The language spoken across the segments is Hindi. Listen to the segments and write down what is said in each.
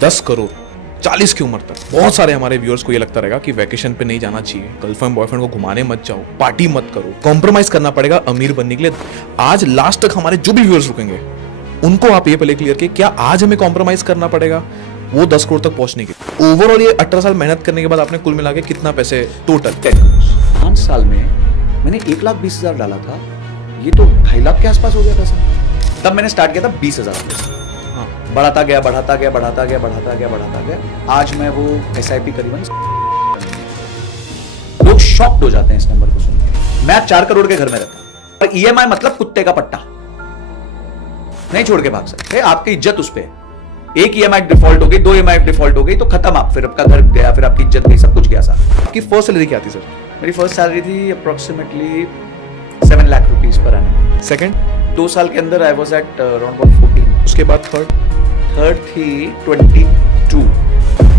10 करोड़ 40 की उम्र तक। बहुत सारे हमारे व्यूअर्स को ये लगता रहेगा कि वैकेशन पे नहीं जाना चाहिए, गर्लफ्रेंड बॉयफ्रेंड को घुमाने मत जाओ, पार्टी मत करो, कॉम्प्रोमाइज करना पड़ेगा अमीर बनने के लिए। आज लास्ट तक हमारे जो भी व्यूअर्स रुकेंगे उनको आप ये पहले क्लियर किए, क्या आज हमें कॉम्प्रोमाइज करना पड़ेगा वो 10 करोड़ तक पहुंचने के। ओवरऑल ये 18 साल मेहनत करने के बाद आपने कुल मिला के कितना पैसे टोटल? 5 साल में मैंने 1,20,000 डाला था, ये तो 2.5 लाख के आसपास हो गया पैसा। तब मैंने स्टार्ट किया था 20,000 बढ़ाता गया बढ़ाता गया बढ़ाता गया बढ़ाता गया बढ़ाता गया। आज मैं वो SIP करीबन, लोग शॉक्ड हो जाते हैं इस नंबर को सुन के। मैं 4 करोड़ के घर में रहता हूं और EMI मतलब कुत्ते का पट्टा, नहीं छोड़ के भाग सकते। आपकी इज्जत उस पर, एक EMI डिफॉल्ट हो गई, 2 EMI डिफॉल्ट हो गई तो खत्म। आप फिर आपका घर गया, फिर आपकी इज्जत गई, सब कुछ गया साथ। आपकी फर्स्ट सैलरी क्या थी सर? मेरी फर्स्ट सैलरी थी approximately 7 lakh rupees per annum. Second? 2 साल के अंदर आई वाज एट अराउंड 14। उसके बाद थर्ड थी 22।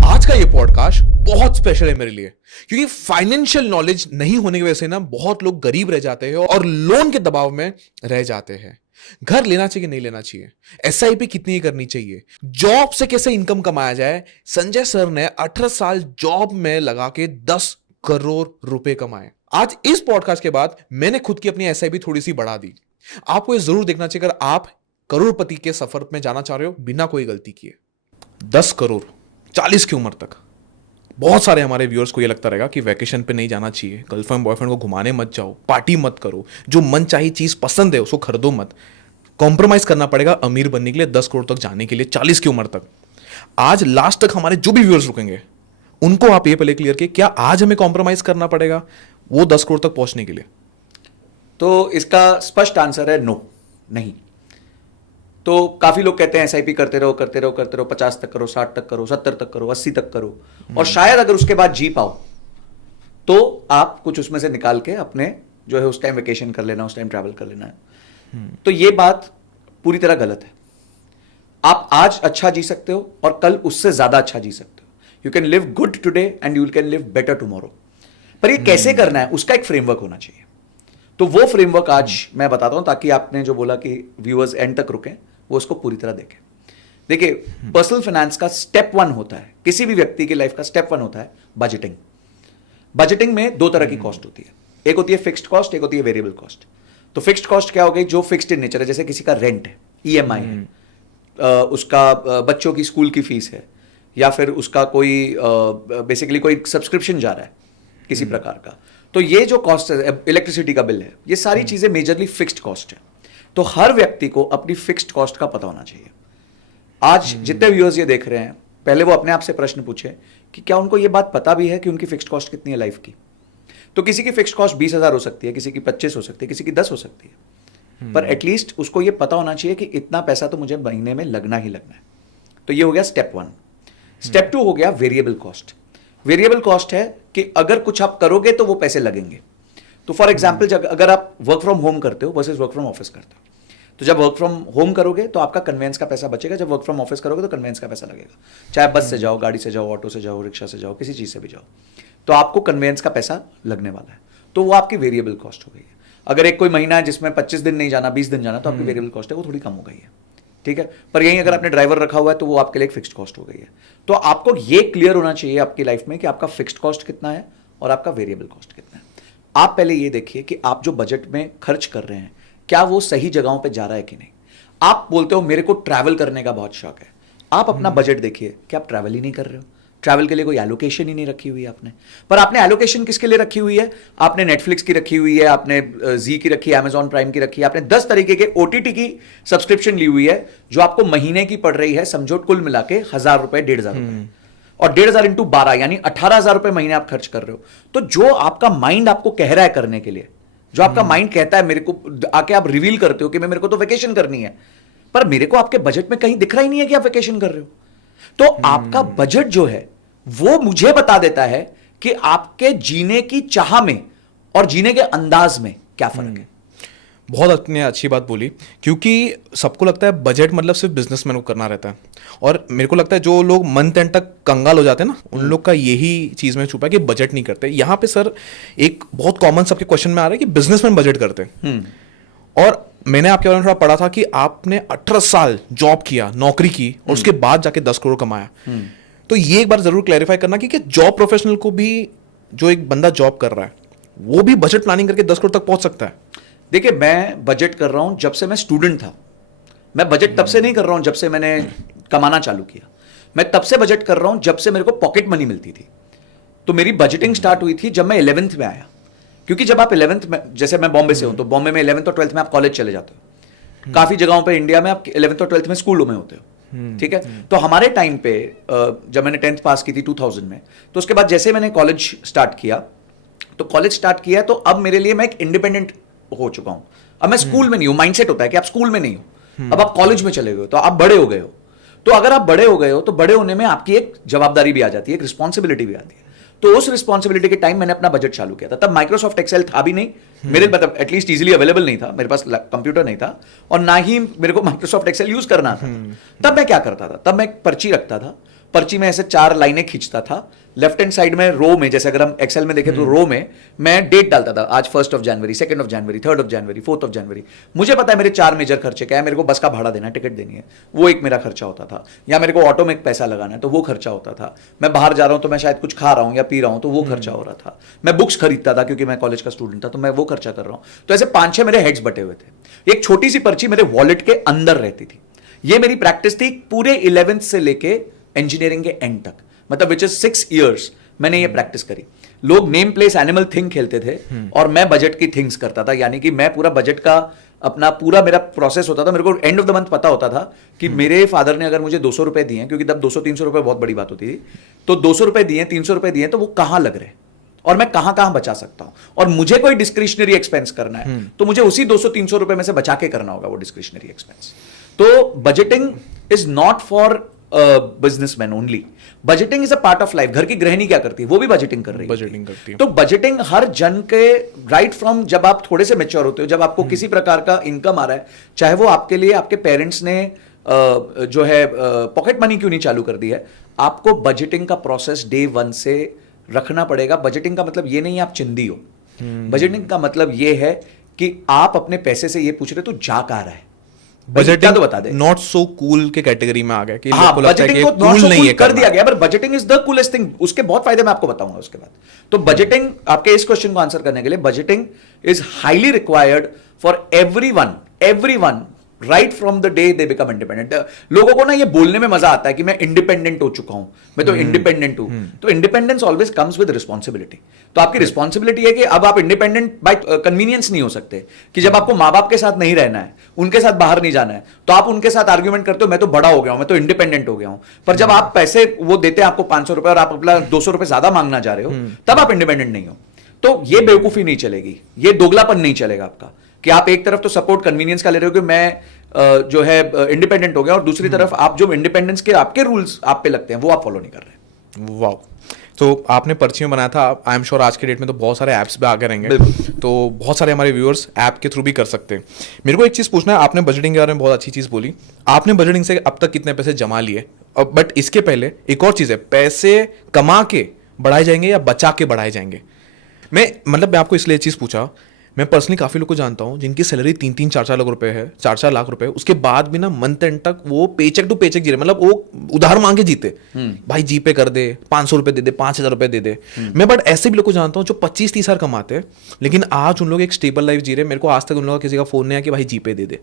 आज का ये पॉडकास्ट बहुत स्पेशल है मेरे लिए, क्योंकि फाइनेंशियल नॉलेज नहीं होने की वजह से ना बहुत लोग गरीब रह जाते हैं और लोन के दबाव में रह जाते हैं। घर लेना चाहिए कि नहीं लेना चाहिए, SIP कितनी करनी चाहिए, जॉब से कैसे इनकम कमाया जाए। संजय सर ने 18 साल जॉब में लगा के 10 करोड़ रुपए कमाए। आज इस पॉडकास्ट के बाद मैंने खुद की अपनी SIP थोड़ी सी बढ़ा दी। आपको ये जरूर देखना चाहिए अगर आप करोड़पति के सफर में जाना चाह रहे हो बिना कोई गलती किए। 10 करोड़ 40 की उम्र तक। बहुत सारे हमारे व्यूअर्स को ये लगता रहेगा कि वैकेशन पे नहीं जाना चाहिए, गर्लफ्रेंड बॉयफ्रेंड को घुमाने मत जाओ, पार्टी मत करो, जो मन चाही चीज पसंद है उसको खरीदो मत, कॉम्प्रोमाइज करना पड़ेगा अमीर बनने के लिए, 10 करोड़ तक जाने के लिए 40 की उम्र तक। आज लास्ट तक हमारे जो भी व्यूअर्स रुकेंगे उनको आप ये पहले क्लियर किए, क्या आज हमें कॉम्प्रोमाइज करना पड़ेगा वो 10 करोड़ तक पहुंचने के लिए? तो इसका स्पष्ट आंसर है नो, नहीं। तो काफी लोग कहते हैं SIP करते रहो करते रहो करते रहो, 50 तक करो, 60 तक करो, 70 तक करो, 80 तक करो, और शायद अगर उसके बाद जी पाओ तो आप कुछ उसमें से निकाल के अपने जो है उस टाइम वेकेशन कर लेना, उस टाइम ट्रैवल कर लेना है। तो ये बात पूरी तरह गलत है। आप आज अच्छा जी सकते हो और कल उससे ज्यादा अच्छा जी सकते हो। You can live good today and you can live better tomorrow. पर ये कैसे करना है उसका एक फ्रेमवर्क होना चाहिए। तो वो फ्रेमवर्क आज मैं बताता हूं, ताकि आपने जो बोला कि व्यूअर्स एंड तक रुकें वो उसको पूरी तरह देखें। देखिए, पर्सनल फाइनेंस का स्टेप 1 होता है, किसी भी व्यक्ति की लाइफ का स्टेप 1 होता है बजटिंग। बजटिंग में 2 तरह की कॉस्ट होती है, एक होती है फिक्स्ड कॉस्ट, एक होती है वेरिएबल कॉस्ट। तो फिक्स्ड कॉस्ट क्या हो गई? जो फिक्स्ड इन नेचर है, जैसे किसी का रेंट है, EMI है, उसका बच्चों की स्कूल की फीस है, या फिर उसका कोई बेसिकली कोई सब्सक्रिप्शन जा रहा है किसी प्रकार का। तो ये जो कॉस्ट है, इलेक्ट्रिसिटी का बिल है, ये सारी चीजें मेजरली फिक्स्ड कॉस्ट है। तो हर व्यक्ति को अपनी फिक्स्ड कॉस्ट का पता होना चाहिए। आज जितने व्यूअर्स ये देख रहे हैं, पहले वो अपने आप से प्रश्न पूछे कि क्या उनको ये बात पता भी है कि उनकी फिक्स्ड कॉस्ट कितनी है लाइफ की। तो किसी की फिक्स्ड कॉस्ट 20,000 हो सकती है, किसी की 25 हो सकती है, किसी की 10 हो सकती है, पर एटलीस्ट उसको ये पता होना चाहिए कि इतना पैसा तो मुझे महीने में लगना ही लगना है। तो ये हो गया स्टेप 1। स्टेप 2 हो गया वेरिएबल कॉस्ट। वेरिएबल कॉस्ट है कि अगर कुछ आप करोगे तो वो पैसे लगेंगे। तो फॉर एग्जाम्पल, अगर आप वर्क फ्रॉम होम करते हो वर्सेस वर्क फ्रॉम ऑफिस करते हो, तो जब वर्क फ्रॉम होम करोगे तो आपका कन्वेंस का पैसा बचेगा, जब वर्क फ्रॉम ऑफिस करोगे तो कन्वेंस का पैसा लगेगा। चाहे बस से जाओ, गाड़ी से जाओ, ऑटो से जाओ, रिक्शा से जाओ, किसी चीज से भी जाओ, तो आपको कन्वेंस का पैसा लगने वाला है। तो वो आपकी वेरिएबल कॉस्ट हो गई है। अगर एक कोई महीना है जिसमें 25 दिन नहीं जाना, 20 दिन जाना, तो आपकी वेरिएबल कॉस्ट है वो थोड़ी कम हो गई है, ठीक है। पर यहीं अगर आपने ड्राइवर रखा हुआ है तो वो आपके लिए एक फिक्स्ड कॉस्ट हो गई है। तो आपको ये क्लियर होना चाहिए आपकी लाइफ में कि आपका फिक्स्ड कॉस्ट कितना है और आपका वेरिएबल कॉस्ट कितना है। आप पहले ये देखिए कि आप जो बजट में खर्च कर रहे हैं क्या वो सही जगहों पे जा रहा है कि नहीं। आप बोलते हो मेरे को ट्रैवल करने का बहुत शौक है, आप अपना बजट देखिए कि आप ट्रैवल ही नहीं कर रहे हो, ट्रैवल के लिए कोई एलोकेशन ही नहीं रखी हुई है आपने। पर आपने एलोकेशन किसके लिए रखी हुई है? आपने नेटफ्लिक्स की रखी हुई है, आपने जी की रखी है, अमेजॉन प्राइम की रखी है, आपने 10 तरीके के OTT की सब्सक्रिप्शन ली हुई है जो आपको महीने की पड़ रही है, समझो कुल मिला के 1,000 रुपए, 1,500 रुपए, और 1,500 इंटू 12 यानी 18,000 रुपए महीने आप खर्च कर रहे हो। तो जो आपका माइंड आपको कह रहा है करने के लिए, जो आपका माइंड कहता है मेरे को, आके आप रिवील करते हो कि मेरे को तो वेकेशन करनी है, पर मेरे को आपके बजट में कहीं दिख रहा ही नहीं है कि आप वेकेशन कर रहे हो। तो आपका बजट जो है वो मुझे बता देता है कि आपके जीने की चाह में और जीने के अंदाज में क्या फर्क है। बहुत अपने अच्छी बात बोली, क्योंकि सबको लगता है बजट मतलब सिर्फ बिजनेसमैन को करना रहता है, और मेरे को लगता है जो लोग मंथ एंड तक कंगाल हो जाते हैं ना, उन लोग का यही चीज में छुपा है कि बजट नहीं करते। यहाँ पे सर एक बहुत कॉमन सबके क्वेश्चन में आ रहा है कि बिजनेसमैन बजट करते हैं, और मैंने आपके बारे में थोड़ा पढ़ा था कि आपने 18 साल जॉब किया, नौकरी की, और उसके बाद जाके 10 करोड़ कमाया। तो ये एक बार जरूर क्लैरिफाई करना कि जॉब प्रोफेशनल को भी, जो एक बंदा जॉब कर रहा है, वो भी बजट प्लानिंग करके 10 करोड़ तक पहुंच सकता है। देखिए, मैं बजट कर रहा हूं जब से मैं स्टूडेंट था। मैं बजट तब से नहीं कर रहा हूं जब से मैंने कमाना चालू किया। मैं तब से बजट कर रहा हूं जब से मेरे को पॉकेट मनी मिलती थी। तो मेरी बजटिंग स्टार्ट हुई थी जब मैं 11th में आया। क्योंकि जब आप 11th में, जैसे मैं बॉम्बे से हूं, तो बॉम्बे में 11th और 12th में आप कॉलेज चले जाते हो। काफी जगहों पे इंडिया में आप 11th और 12th में स्कूलों में होते हो, ठीक है। तो हमारे टाइम पे जब मैंने 10th पास की थी 2000 में, तो उसके बाद जैसे मैंने कॉलेज स्टार्ट किया, तो कॉलेज स्टार्ट किया तो अब मेरे लिए मैं एक इंडिपेंडेंट हो चुका हूं। अब मैं स्कूल में नहीं हूं। माइंडसेट होता है कि आप स्कूल में नहीं हो, अब आप कॉलेज में चले गए, तो आप बड़े हो गए हो। तो अगर आप बड़े हो गए हो, तो बड़े होने में आपकी एक जवाबदारी भी आ जाती है, एक रिस्पॉन्सिबिलिटी भी आती है। तो उस रिस्पॉन्सिबिलिटी के टाइम मैंने अपना बजट चालू किया था। तब माइक्रोसॉफ्ट एक्सेल था भी नहीं मेरे, मतलब एटलीस्ट इजीली अवेलेबल नहीं था, मेरे पास कंप्यूटर नहीं था, और ना ही मेरे को माइक्रोसॉफ्ट एक्सेल यूज करना था। तब मैं क्या करता था, तब मैं एक पर्ची रखता था। पर्ची में ऐसे 4 लाइनें खींचता था। लेफ्ट हैंड साइड में रो में, जैसे अगर हम एक्सेल में देखें तो रो में मैं डेट डालता था, आज 1 जनवरी, 2 जनवरी, 3 जनवरी, 4 जनवरी। मुझे पता है मेरे 4 मेजर खर्चे क्या है। मेरे को बस का भाड़ा देना है, टिकट देनी है, वो एक मेरा खर्चा होता था। या मेरे को ऑटो में पैसा लगाना है, तो वो खर्चा होता था। मैं बाहर जा रहा हूं तो मैं शायद कुछ खा रहा हूं या पी रहा हूं, तो वो खर्चा हो रहा था। मैं बुक्स खरीदता था क्योंकि मैं कॉलेज का स्टूडेंट था, तो मैं वो खर्चा कर रहा हूं। तो ऐसे 5-6 मेरे हेड्स बटे हुए थे। एक छोटी सी पर्ची मेरे वॉलेट के अंदर रहती थी। ये मेरी प्रैक्टिस थी पूरे 11th से लेके इंजीनियरिंग के एंड तक, मतलब विच इज 6 years मैंने ये प्रैक्टिस करी। लोग नेम प्लेस एनिमल थिंग खेलते थे और मैं बजट की थिंग्स करता था। यानी कि मैं पूरा बजट का अपना पूरा मेरा प्रोसेस होता था। मेरे को एंड ऑफ द मंथ पता होता था कि मेरे फादर ने अगर मुझे 200 रुपए दिए, क्योंकि तब 200-300 रुपए बहुत बड़ी बात होती थी, तो 200 रुपए दिए, 300 रुपए दिए, तो वो कहां लग रहे और मैं कहां कहां बचा सकता हूं। और मुझे कोई डिस्क्रिशनरी एक्सपेंस करना है तो मुझे उसी 200-300 रुपए में से बचा के करना होगा वो डिस्क्रिशनरी एक्सपेंस। तो budgeting is not for businessman only. Budgeting is a part of life. घर की गृहिणी क्या करती है, वो भी बजटिंग कर रही है। बजटिंग करती है। तो बजटिंग हर जन के, राइट फ्रॉम जब आप थोड़े से मैच्योर होते हो, जब आपको किसी प्रकार का इनकम आ रहा है, चाहे वो आपके लिए आपके पेरेंट्स ने जो है पॉकेट मनी क्यों नहीं चालू कर दी है, आपको बजटिंग का प्रोसेस डे 1 से रखना पड़ेगा। बजटिंग का मतलब ये नहीं आप चिंदी हो। बजटिंग का मतलब ये है कि आप अपने पैसे से ये पूछ रहे तो जा कहाँ रहा है। बजटिंग तो बता दे, नॉट सो कूल के कैटेगरी में आ गया कि हाँ, लोगों को लगता है कि बजटिंग को कूल नहीं है कर दिया गया, पर budgeting is the coolest thing. उसके बहुत फायदे मैं आपको बताऊंगा उसके बाद। तो बजटिंग, आपके इस क्वेश्चन को आंसर करने के लिए, budgeting is highly required for everyone right from the day they become independent. लोगों को ना ये बोलने में मजा आता है कि मैं इंडिपेंडेंट हो चुका हूं, मैं तो इंडिपेंडेंट हूं। तो independence always comes with responsibility. तो आपकी रिस्पॉन्सिबिलिटी है कि अब आप इंडिपेंडेंट बाय कन्वीनियंस नहीं हो सकते। कि जब आपको माँ बाप के साथ नहीं रहना है, उनके साथ बाहर नहीं जाना है, तो आप उनके साथ आर्ग्यूमेंट करते हो मैं तो बड़ा हो गया हूं, मैं तो इंडिपेंडेंट हो गया हूं। पर जब आप पैसे वो देते हैं आपको 500 रुपए और आप अपना 200 रुपए ज्यादा मांगना जा रहे हो, तब आप इंडिपेंडेंट नहीं हो। तो ये बेवकूफी नहीं चलेगी, ये दोगलापन नहीं चलेगा आपका, कि आप एक तरफ तो सपोर्ट कन्वीनियंस का ले रहे हो कि मैं जो है इंडिपेंडेंट हो गया, और दूसरी तरफ आप जो इंडिपेंडेंस के आपके रूल्स आप पे लगते हैं वो आप फॉलो नहीं कर रहे। वाह। तो आपने पर्ची में बनाया था, आई एम श्योर आज के डेट में तो बहुत सारे ऐप्स भी आगे रहेंगे, तो बहुत सारे हमारे व्यूअर्स ऐप के थ्रू भी कर सकते हैं। मेरे को एक चीज़ पूछना है, आपने बजटिंग के बारे में बहुत अच्छी चीज़ बोली, आपने बजटिंग से अब तक कितने पैसे जमा लिए, बट इसके पहले एक और चीज़ है, पैसे कमा के बढ़ाए जाएंगे या बचा के बढ़ाए जाएंगे। मैं आपको इसलिए चीज़ पूछा, मैं पर्सनली काफ़ी लोग को जानता हूँ जिनकी सैलरी 3-3, 4-4 लाख रुपए है, 4-4 लाख रुपए, उसके बाद भी ना मंथ एंड तक वो पेचेक टू पेचेक जी रहे, मतलब वो उधार मांगे जीते। भाई जीपे कर दे, 500 रुपए दे दे, 5000 रुपए दे दे। मैं बट ऐसे भी लोग को जानता हूँ जो 25-30 हजार कमाते हैं, लेकिन आज उन लोग एक स्टेबल लाइफ जी रहे। मेरे को आज तक उन लोगों का किसी का फोन नहीं आया कि भाई जीपे दे दे।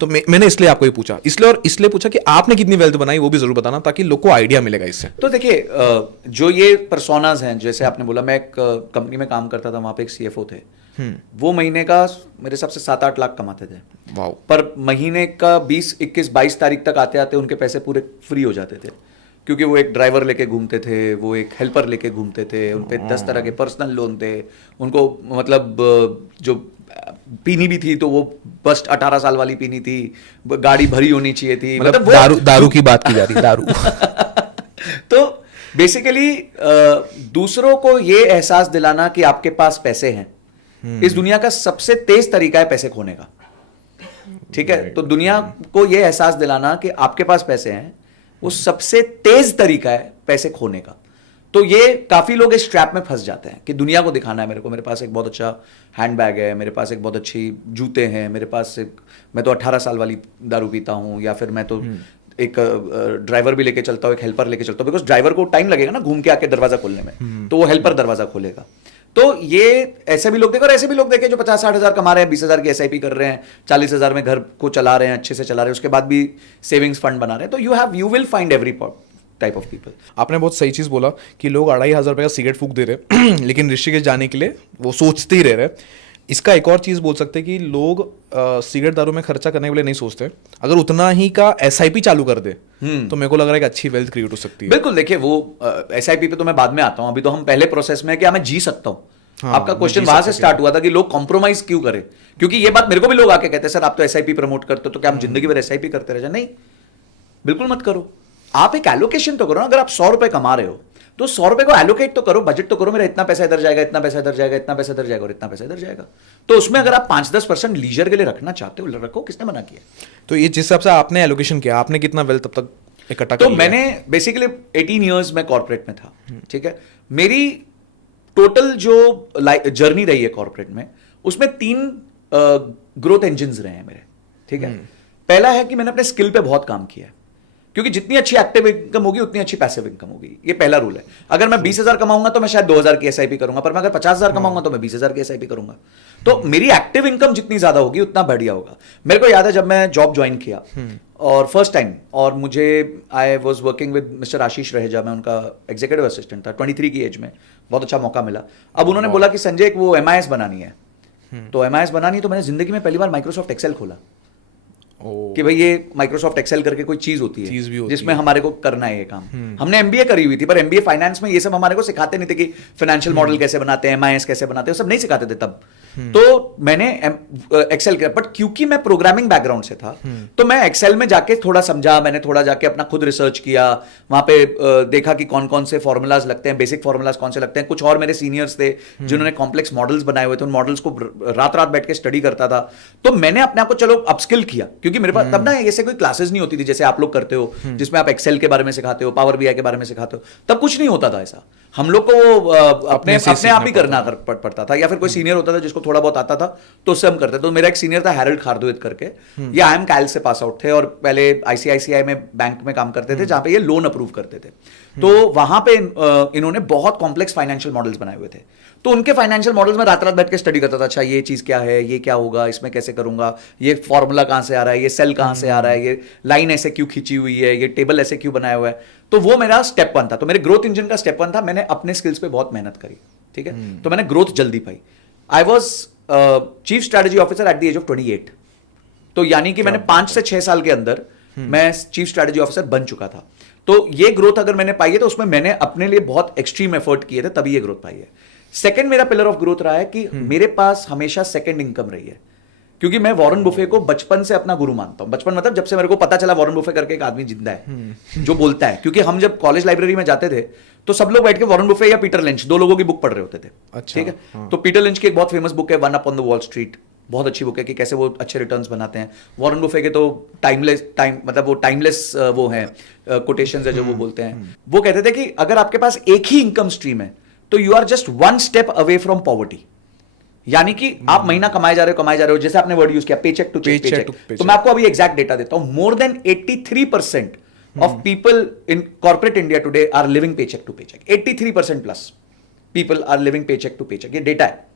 तो मैंने इसलिए आपको ये पूछा, इसलिए पूछा कि आपने कितनी वेल्थ बनाई, वो भी जरूर बताना, ताकि लोग को आइडिया मिलेगा इससे। तो देखिए, जो ये पर्सोनाज हैं, जैसे आपने बोला, मैं एक कंपनी में काम करता था, वहां पे एक CFO थे। वो महीने का मेरे हिसाब से 7-8 लाख कमाते थे। वाओ। पर महीने का 20, 21, 22 तारीख तक आते आते उनके पैसे पूरे फ्री हो जाते थे, क्योंकि वो एक ड्राइवर लेके घूमते थे, वो एक हेल्पर लेके घूमते थे, उन पे 10 तरह के पर्सनल लोन थे उनको। मतलब जो पीनी भी थी तो वो बस 18 साल वाली पीनी थी, गाड़ी भरी होनी चाहिए थी, मतलब दारू की बात की जा रही, दारू। तो बेसिकली दूसरों को ये एहसास दिलाना कि आपके पास पैसे हैं, इस दुनिया का सबसे तेज तरीका है पैसे खोने का। ठीक है, तो दुनिया को यह एहसास दिलाना कि आपके पास पैसे हैं, वो सबसे तेज तरीका है पैसे खोने का। तो ये काफी लोग इस ट्रैप में फंस जाते हैं कि दुनिया को दिखाना है मेरे को, मेरे पास एक बहुत अच्छा हैंडबैग है, मेरे पास एक बहुत अच्छी जूते हैं, मेरे पास एक, मैं तो 18 साल वाली दारू पीता हूँ, या फिर मैं तो एक ड्राइवर भी लेके चलता हूँ, एक हेल्पर लेके चलता हूँ, बिकॉज ड्राइवर को टाइम लगेगा ना घूम के आके दरवाजा खोलने में, तो वो हेल्पर दरवाजा खोलेगा। तो ये ऐसे भी लोग देखे, और ऐसे भी लोग देखे जो 50-60 हज़ार कमा रहे हैं, 20 हज़ार की एसआईपी कर रहे हैं, 40 हज़ार में घर को चला रहे हैं, अच्छे से चला रहे हैं, उसके बाद भी सेविंग्स फंड बना रहे हैं। तो you will find every type of people. आपने बहुत सही चीज़ बोला कि लोग 2,500 का सिगरेट फूंक दे रहे लेकिन ऋषिकेश जाने के लिए वो सोचते ही रह रहे। इसका एक और चीज़ बोल सकते हैं कि लोग सिगरेट दारू में खर्चा करने के लिए नहीं सोचते, अगर उतना ही का एसआईपी चालू कर दे तो मेरे को लग रहा है कि अच्छी वेल्थ क्रिएट हो सकती है। बिल्कुल, देखिए वो एसआईपी पे तो मैं बाद में आता हूँ, अभी तो हम पहले प्रोसेस में है कि मैं जी सकता हूँ। हाँ, आपका क्वेश्चन वहां से स्टार्ट हुआ था कि लोग कॉम्प्रोमाइज क्यों करें, क्योंकि ये बात मेरे को भी लोग आके कहते हैं सर आप तो एसआईपी प्रमोट करते हो, तो क्या हम जिंदगी भर एसआईपी करते रह जाए? नहीं, बिल्कुल मत करो। आप एक एलोकेशन तो करो ना। अगर आप 100 रुपए कमा रहे हो तो 100 रुपए को एलोकेट तो करो, बजट तो करो, मेरा इतना पैसा इधर जाएगा, इतना पैसा इधर जाएगा, इतना पैसा इधर जाएगा और इतना पैसा इधर जाएगा। तो उसमें अगर आप 5-10% लीजर के लिए रखना चाहते हो, रखो, किसने मना किया? तो ये जिस हिसाब से आपने एलोकेशन किया, आपने कितना वेल्थ तब तक इकट्ठा तो कर लिया? मैंने बेसिकली 18 ईयर्स में कॉर्पोरेट में था, ठीक है। मेरी टोटल जो जर्नी रही है कॉर्पोरेट में, उसमें 3 ग्रोथ इंजन्स रहे हैं मेरे, ठीक है। पहला है कि मैंने अपने स्किल पे बहुत काम किया है, क्योंकि जितनी अच्छी एक्टिव इनकम होगी उतनी अच्छी पैसिव इनकम होगी। ये पहला रूल है। अगर मैं 20,000 कमाऊंगा तो मैं शायद 2,000 की एसआईपी करूंगा, पर मैं अगर 50,000 कमाऊंगा तो मैं 20,000 की एसआईपी करूंगा। तो मेरी एक्टिव इनकम जितनी ज्यादा होगी उतना बढ़िया होगा। मेरे को याद है जब मैं जॉब ज्वाइन किया और फर्स्ट टाइम, और मुझे I was working with mister Ashish Raheja, मैं उनका एग्जीक्यूटिव असिस्टेंट था 23 की एज में, बहुत अच्छा मौका मिला। अब उन्होंने बोला कि संजय एक वो एमआईएस बनानी है, तो एमआईएस बनानी, तो मैंने जिंदगी में पहली बार माइक्रोसॉफ्ट एक्सेल खोला कि भाई ये माइक्रोसॉफ्ट एक्सेल करके कोई चीज होती है जिसमें हमारे को करना है ये काम। हमने एमबीए करी हुई थी, पर एमबीए फाइनेंस में ये सब हमारे को सिखाते नहीं थे कि फाइनेंशियल मॉडल कैसे बनाते हैं, एमआईएस कैसे बनाते हैं, सब नहीं सिखाते थे तब। तो मैंने एक्सेल किया, बट क्योंकि मैं प्रोग्रामिंग बैकग्राउंड से था तो मैं एक्सेल में जाके थोड़ा समझा, मैंने थोड़ा जाके अपना खुद रिसर्च किया, वहां पे देखा कि कौन कौन से फॉर्मूलाज लगते हैं, बेसिक फॉर्मूलाज कौन से लगते हैं। कुछ और मेरे सीनियर्स थे जिन्होंने कॉम्प्लेक्स मॉडल्स बनाए हुए थे, उन मॉडल्स को रात रात बैठ के स्टडी करता था। तो मैंने अपने आप को चलो अपस्किल किया, क्योंकि मेरे पास तब ना ऐसे कोई क्लासेस नहीं होती थी जैसे आप लोग करते हो, जिसमें आप एक्सेल के बारे में सिखाते हो, पावर बीआई के बारे में सिखाते हो। तब कुछ नहीं होता था ऐसा, हम लोग को अपने आप ही करना पड़ता था, या फिर कोई सीनियर होता था जिसको थोड़ा बहुत आता था तो उससे हम करते। तो मेरा एक सीनियर था हैरल्ड खारदुइत करके, ये IIM कैल से पास आउट थे और पहले आईसीआईसीआई में बैंक में काम करते थे, जहां पे ये लोन अप्रूव करते थे। तो वहां पे इन्होंने बहुत कॉम्प्लेक्स फाइनेंशियल मॉडल्स बनाए हुए थे। तो उनके फाइनेंशियल मॉडल्स में रात रात बैठ के स्टडी करता था, अच्छा ये चीज क्या है, ये क्या होगा, इसमें कैसे करूंगा, ये फॉर्मूला कहां से आ रहा है, ये सेल कहां से आ रहा है, ये लाइन ऐसे क्यों खींची हुई है, ये टेबल ऐसे क्यों बनाया हुआ है। तो वो मेरा स्टेप 1 था। तो मेरे ग्रोथ इंजन का स्टेप 1 था, मैंने अपने स्किल्स पे बहुत मेहनत करी, ठीक है। तो मैंने ग्रोथ जल्दी पाई। I was chief strategy officer at the age of 28। तो यानी कि मैंने 5 से 6 साल के अंदर मैं चीफ स्ट्रेटेजी ऑफिसर बन चुका था। तो ये ग्रोथ अगर मैंने पाई है तो उसमें मैंने अपने लिए बहुत एक्सट्रीम एफर्ट किए थे, तभी ये ग्रोथ पाई है। सेकंड मेरा पिलर ऑफ ग्रोथ रहा है कि मेरे पास हमेशा सेकंड इनकम रही है, क्योंकि मैं वॉरेन बुफे को बचपन से अपना गुरु मानता हूं। बचपन मतलब जब से मेरे को पता चला वॉरेन बुफे करके एक आदमी जिंदा है जो बोलता है, क्योंकि हम जब कॉलेज लाइब्रेरी में जाते थे तो सब लोग बैठ के वॉरेन बुफे या पीटर लिंच, 2 लोगों की बुक पढ़ रहे होते थे। अच्छा, ठीक है। तो पीटर लिंच की एक बहुत फेमस बुक है one up on the wall street, बहुत अच्छी बुक है कि कैसे वो अच्छे रिटर्न्स बनाते हैं। वॉरेन बुफे के तो टाइमलेस वो हैं कोटेशंस है जो वो बोलते हैं। वो कहते थे कि अगर आपके पास एक ही इनकम स्ट्रीम है तो you are just 1 step away from poverty. यानी कि आप महीना कमाए जा रहे हो, जैसे आपने वर्ड यूज किया पेचेक टू पेचेक। तो मैं आपको अभी एग्जैक्ट डेटा देता हूं। More than 83% of people in corporate India today are living paycheck to paycheck. 83% plus people are living paycheck to paycheck, ये डेटा है।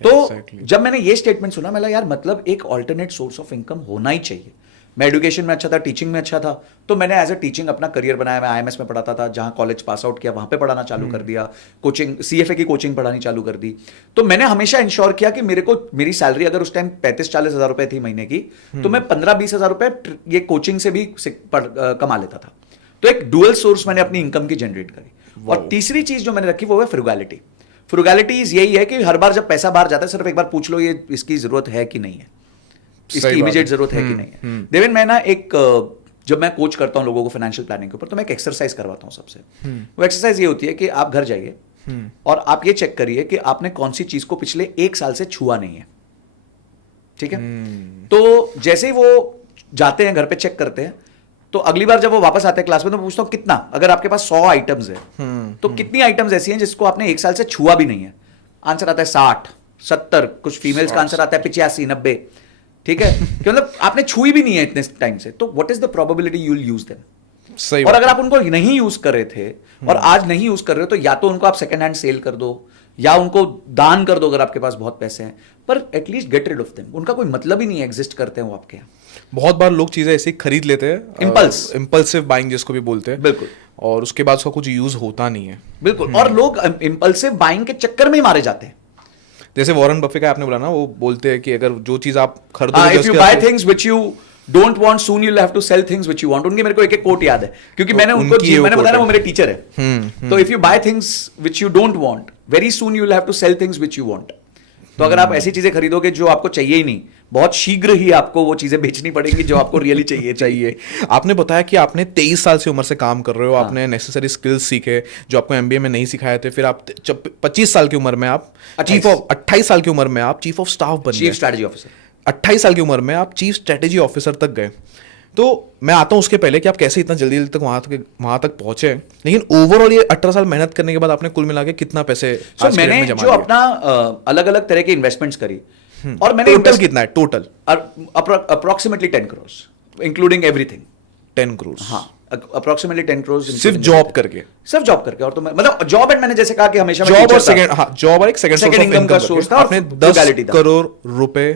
तो जब मैंने ये स्टेटमेंट सुना, मैं यार मतलब एक ऑल्टरनेट सोर्स ऑफ इनकम होना ही चाहिए। मैं एजुकेशन में अच्छा था, टीचिंग में अच्छा था, तो मैंने एज ए टीचिंग अपना करियर बनाया। मैं आईएमएस में पढ़ाता था, जहां कॉलेज पास आउट किया वहां पे पढ़ाना चालू कर दिया, कोचिंग सीएफए की कोचिंग पढ़ानी चालू कर दी। तो मैंने हमेशा इंश्योर किया कि मेरी सैलरी अगर उस टाइम 35-40 हज़ार रुपए थी महीने की, तो मैं 15-20 हज़ार रुपए ये कोचिंग से भी कमा लेता था। तो एक डुअल सोर्स मैंने अपनी इनकम की जनरेट करी। और तीसरी चीज जो मैंने रखी वो है फ्रुगैलिटी। फ्रुगैलिटीज यही है कि हर बार जब पैसा बाहर जाता है सिर्फ एक बार पूछ लो ये इसकी जरूरत है कि नहीं है, इसकी इमीडिएट जरूरत है कि नहीं है। देवेन मैं ना जब मैं कोच करता हूं लोगों को फाइनेंशियल प्लानिंग के ऊपर, तो मैं एक एक्सरसाइज करवाता हूं सबसे। वो एक्सरसाइज ये होती है कि आप घर जाइए और आप ये चेक करिए कि आपने कौन सी चीज को पिछले 1 साल से छुआ नहीं है, ठीक है। तो जैसे ही वो जाते हैं घर पे चेक करते हैं, तो अगली बार जब वो वापस आते हैं क्लास में तो मैं पूछता हूँ कितना, अगर आपके पास 100 आइटम्स है तो कितनी आइटम्स ऐसी हैं जिसको आपने 1 साल से छुआ भी नहीं है? आंसर आता है 60, 70, कुछ फीमेल्स का आंसर आता है 85, 90। ठीक है कि मतलब आपने छुई भी नहीं है इतने टाइम से, तो what is the probability you will use them? सही और बात अगर आप उनको नहीं यूज कर रहे थे और आज नहीं यूज कर रहे हो तो या तो उनको आप सेकंड हैंड सेल कर दो या उनको दान कर दो अगर आपके पास बहुत पैसे हैं, पर at least get rid of them. उनका कोई मतलब ही नहीं है एग्जिस्ट करते हैं वो आपके यहाँ। बहुत बार लोग चीजें ऐसे ही खरीद लेते हैं, इम्पल्सिव बाइंग जिसको भी बोलते हैं, बिल्कुल, और उसके बाद उसका कुछ यूज होता नहीं है। बिल्कुल। और लोग इम्पल्सिव बाइंग के चक्कर में ही मारे जाते हैं। जैसे वॉरेन बफे का आपने बोला ना, वो बोलते हैं कि अगर जो चीज आप खरीदोगे, if you buy things which you don't want soon you will have to sell things which you want. उनके मेरे को एक कोट याद है क्योंकि तो मैंने उनको मैंने बताया ना वो मेरे टीचर है। हम्म। तो if you buy things which you don't want very soon you will have to sell things which you want. तो अगर आप ऐसी चीजें खरीदोगे जो आपको चाहिए ही नहीं, बहुत शीघ्र ही आपको वो चीजें बेचनी पड़ेंगी जो आपको रियली चाहिए। आपने बताया कि आपने 23 साल से उम्र से काम कर रहे हो, आपने नेसेसरी स्किल्स सीखे जो आपको एमबीए में नहीं सिखाए थे, फिर आप 25 साल की उम्र में आप 28 साल की उम्र में आप चीफ ऑफ स्टाफ बन गए, चीफ स्ट्रैटेजी ऑफिसर। 28 साल की उम्र में आप चीफ स्ट्रेटेजी ऑफिसर तक गए। तो मैं आता हूं उसके पहले कि आप कैसे इतना जल्दी तक वहां तक पहुंचे, लेकिन ओवरऑल ये 18 साल मेहनत करने के बाद आपने कुल मिला के कितना पैसे आज मैंने में जमा जो अपना अलग अलग तरह के इन्वेस्टमेंट्स करी और मैंने टोटल कितना है? Total approximately 10 crore including everything. 10 crore? हाँ, अप्रोक्सीमेटली 10 करोड़ सिर्फ जॉब करके? सिर्फ जॉब करके। और तो मतलब जॉब एंड मैंने जैसे कहा कि हमेशा जॉब और सेकंड, हाँ, जॉब और एक सेकंड इनकम का सोर्स था। आपने 10 करोड़ रुपए